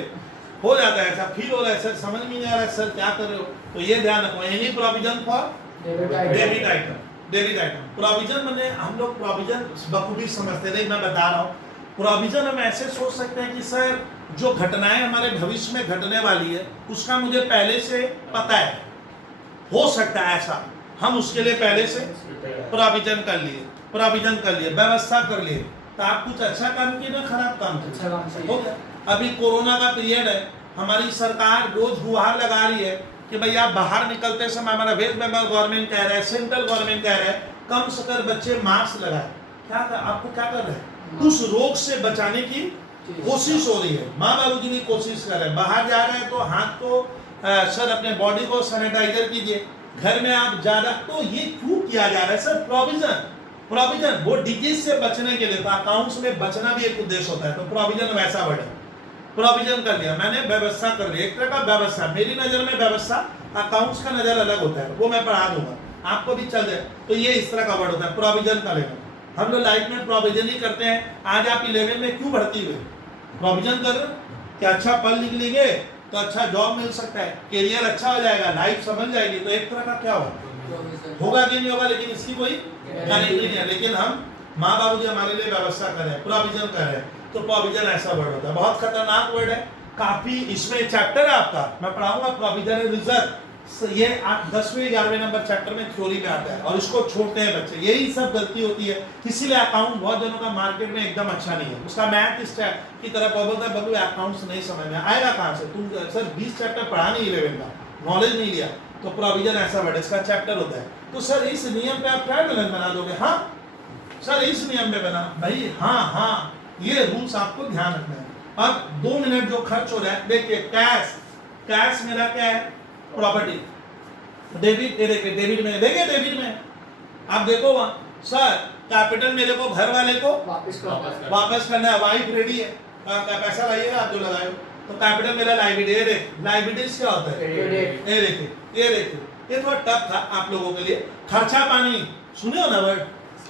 हो जाता है ऐसा, फील हो रहा है सर समझ में नहीं आ रहा है सर क्या कर रहे हो, तो ये ध्यान रखो। Any provision for debit item, provision मैंने हम लोग प्रोविजन बखूबी समझते नहीं, मैं बता रहा हूँ। प्रोविजन हम ऐसे सोच सकते हैं कि सर जो घटनाएं हमारे भविष्य में घटने वाली है उसका मुझे पहले से पता है, हो सकता है ऐसा, हम उसके लिए पहले से प्रोविजन कर लिए, व्यवस्था कर लिए। तो आप कुछ अच्छा काम किए ना खराब काम किए? अच्छा काम हो गया। अभी कोरोना का पीरियड है, हमारी सरकार रोज गुहार लगा रही है कि भाई आप बाहर निकलते समय, हमारा वेस्ट बंगाल गवर्नमेंट कह रहा है, सेंट्रल गवर्नमेंट कह रहा है कम से कम बच्चे मास्क लगाए। क्या कर, आपको क्या कर रहे हैं? उस रोग से बचाने की कोशिश हो रही है। माँ बाबू जी भी कोशिश कर रहे हैं, बाहर जा रहे हैं तो हाथ को सर अपने बॉडी को सैनिटाइजर कीजिए, घर में आप ज्यादा, तो ये क्यों किया जा रहा है सर? प्रोविजन वो डिजीज से बचने के लिए, तो अकाउंट्स में बचना भी एक उद्देश्य होता है, तो प्रोविजन वैसा वर्ड है। प्रोविजन कर लिया मैंने, व्यवस्था कर लिया, एक तरह का व्यवस्था। मेरी नजर में व्यवस्था, अकाउंट्स का नजर अलग होता है, वो मैं पढ़ा दूंगा, आपको भी चल जाए। तो ये इस तरह का वर्ड होता है, प्रोविजन का लेना। हम लोग लाइफ में प्रोविजन ही करते हैं। आज आप 11 में क्यों भर्ती हुए? प्रोविजन कर रहे कि अच्छा पढ़ लिख लेंगे तो अच्छा जॉब मिल सकता है, करियर अच्छा हो जाएगा, लाइफ समझ जाएगी। तो एक तरह का क्या होगा कि नहीं होगा, लेकिन इसकी कोई गारंटी नहीं है। लेकिन हम माँ बाबू जी हमारे लिए व्यवस्था कर रहे हैं, प्रोविजन कर रहे हैं, तो प्रोविजन ऐसा वर्ड होता है। बहुत खतरनाक वर्ड है, काफी इसमें चैप्टर है आपका, मैं पढ़ाऊंगा प्रोविजन एंड रिजर्व। ये 10वें 11वें नंबर चैप्टर में थ्योरी में आता है, और इसको छोड़ते हैं बच्चे, यही सब गलती होती है। इसीलिए अकाउंट बहुत जनों का मार्केट में एकदम अच्छा नहीं है। उसका मैथ इस की तरफ बोलता है बबलू अकाउंट्स नहीं समझ में आएगा कहाँ से, तुम सर 20 चैप्टर पढ़ा नहीं 11 का, नॉलेज नहीं लिया। तो प्रोविजन ऐसा वर्ड, इसका चैप्टर होता है। तो सर इस नियम पे आप ट्रायल बैलेंस बना दोगे? हाँ सर इस नियम पे बना भाई, हाँ ये रूल्स आपको ध्यान रखना है। अब 2 मिनट जो खर्च हो रहा है, देखिए कैश मेरा क्या है? प्रॉपर्टी। डेबिट, ये देखिए डेबिट में आप देखो वहां सर कैपिटल मेरे को घर वाले को वापस करना है, वाइफ रेडी है, पैसा लाइएगा आप जो लगाए हो। तो कैपिटल मेरा लाइबिलिटी, लाइबिलिटीज क्या होता है? ये देखिए ये थोड़ा टफ था आप लोगों के लिए। खर्चा पानी सुने हो ना वर्ड?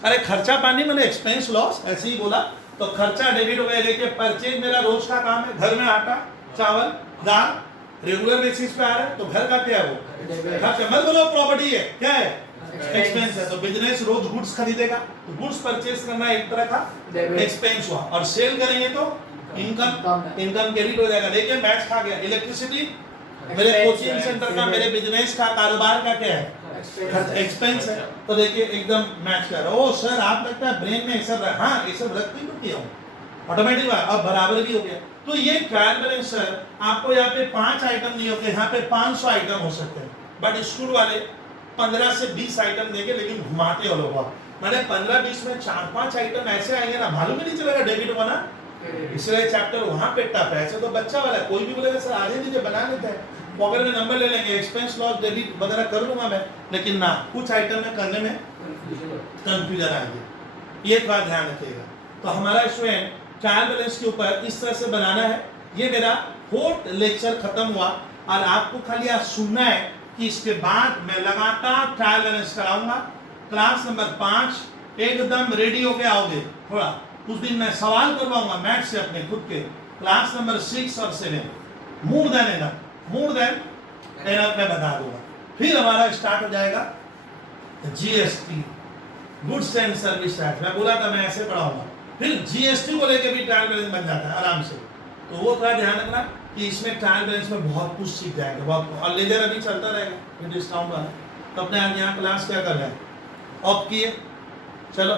अरे खर्चा पानी मैंने एक्सपेंस लॉस ऐसे ही बोला। तो खर्चा डेबिट हो गया। देखिए परचेज मेरा रोज का काम है, घर में आटा चावल दाल रेगुलर बेसिस पे आ रहा है, तो घर का क्या है? वो खर्चा। मत बोलो प्रॉपर्टी है, क्या है? एक्सपेंस है। तो बिजनेस रोज गुड्स खरीदेगा, तो गुड्स परचेज करना एक तरह का एक्सपेंस हुआ, और सेल करेंगे तो इनकम क्रेडिट हो जाएगा। देखिए मैच खा गया। इलेक्ट्रिसिटी मेरे कोचिंग सेंटर का, मेरे बिजनेस का, कारोबार का क्या है? एक्सपेंस है। तो देखिए एकदम मैच कर रहा है। ओ सर आप लगता है ब्रेन में सब रहा, हाँ ये सब रख भी किया हूँ ऑटोमेटिक, अब बराबर भी हो गया। तो ये ट्रायल बैलेंस सर आपको यहाँ पे 5 आइटम नहीं होते, यहाँ पे 500 आइटम हो सकते हैं। बट स्कूल वाले 15 से 20 आइटम देंगे, लेकिन घुमाते हो लोग। मैंने 15-20 में 4-5 आइटम ऐसे आएंगे ना, मालूम ही नहीं चलेगा डेबिट बना। इसलिए चैप्टर वहां पे टफ है। ऐसे तो बच्चा वाला कोई भी बोलेगा सर आधे दीजिए, बना लेते हैं, पॉकेट में नंबर ले लेंगे, एक्सपेंस लॉस डेबिट वगैरह कर लूंगा मैं। लेकिन ना, कुछ आइटम में करने में कंफ्यूजन आएगी, ये थोड़ा ध्यान रखिएगा। तो हमारा स्टूडेंट ट्रायल बैलेंस के ऊपर इस तरह से बनाना है। ये मेरा 4th लेक्चर खत्म हुआ, और आपको खाली आज सुनना है कि इसके बाद मैं लगातार ट्रायल बैलेंस कराऊंगा। क्लास नंबर 5 एकदम रेडी होके आओगे। थोड़ा उस दिन मैं सवाल करवाऊंगा मैथ से अपने खुद के। क्लास नंबर 6 और 7 मूड देन मैं बता दूंगा। फिर हमारा स्टार्ट हो जाएगा GST, goods and service tax. मैं बोला था मैं ऐसे पढ़ाऊंगा। फिर जीएसटी को लेके भी ट्रायल बैलेंस बन जाता है आराम से। तो वो थोड़ा ध्यान रखना कि इसमें ट्रायल बैलेंस में बहुत कुछ सीख जाएंगे, बहुत। और लेजर अभी चलता रहेगा डिस्काउंट वाला। तो अपने यहाँ क्लास क्या कर रहे हैं? ऑफ किए, चलो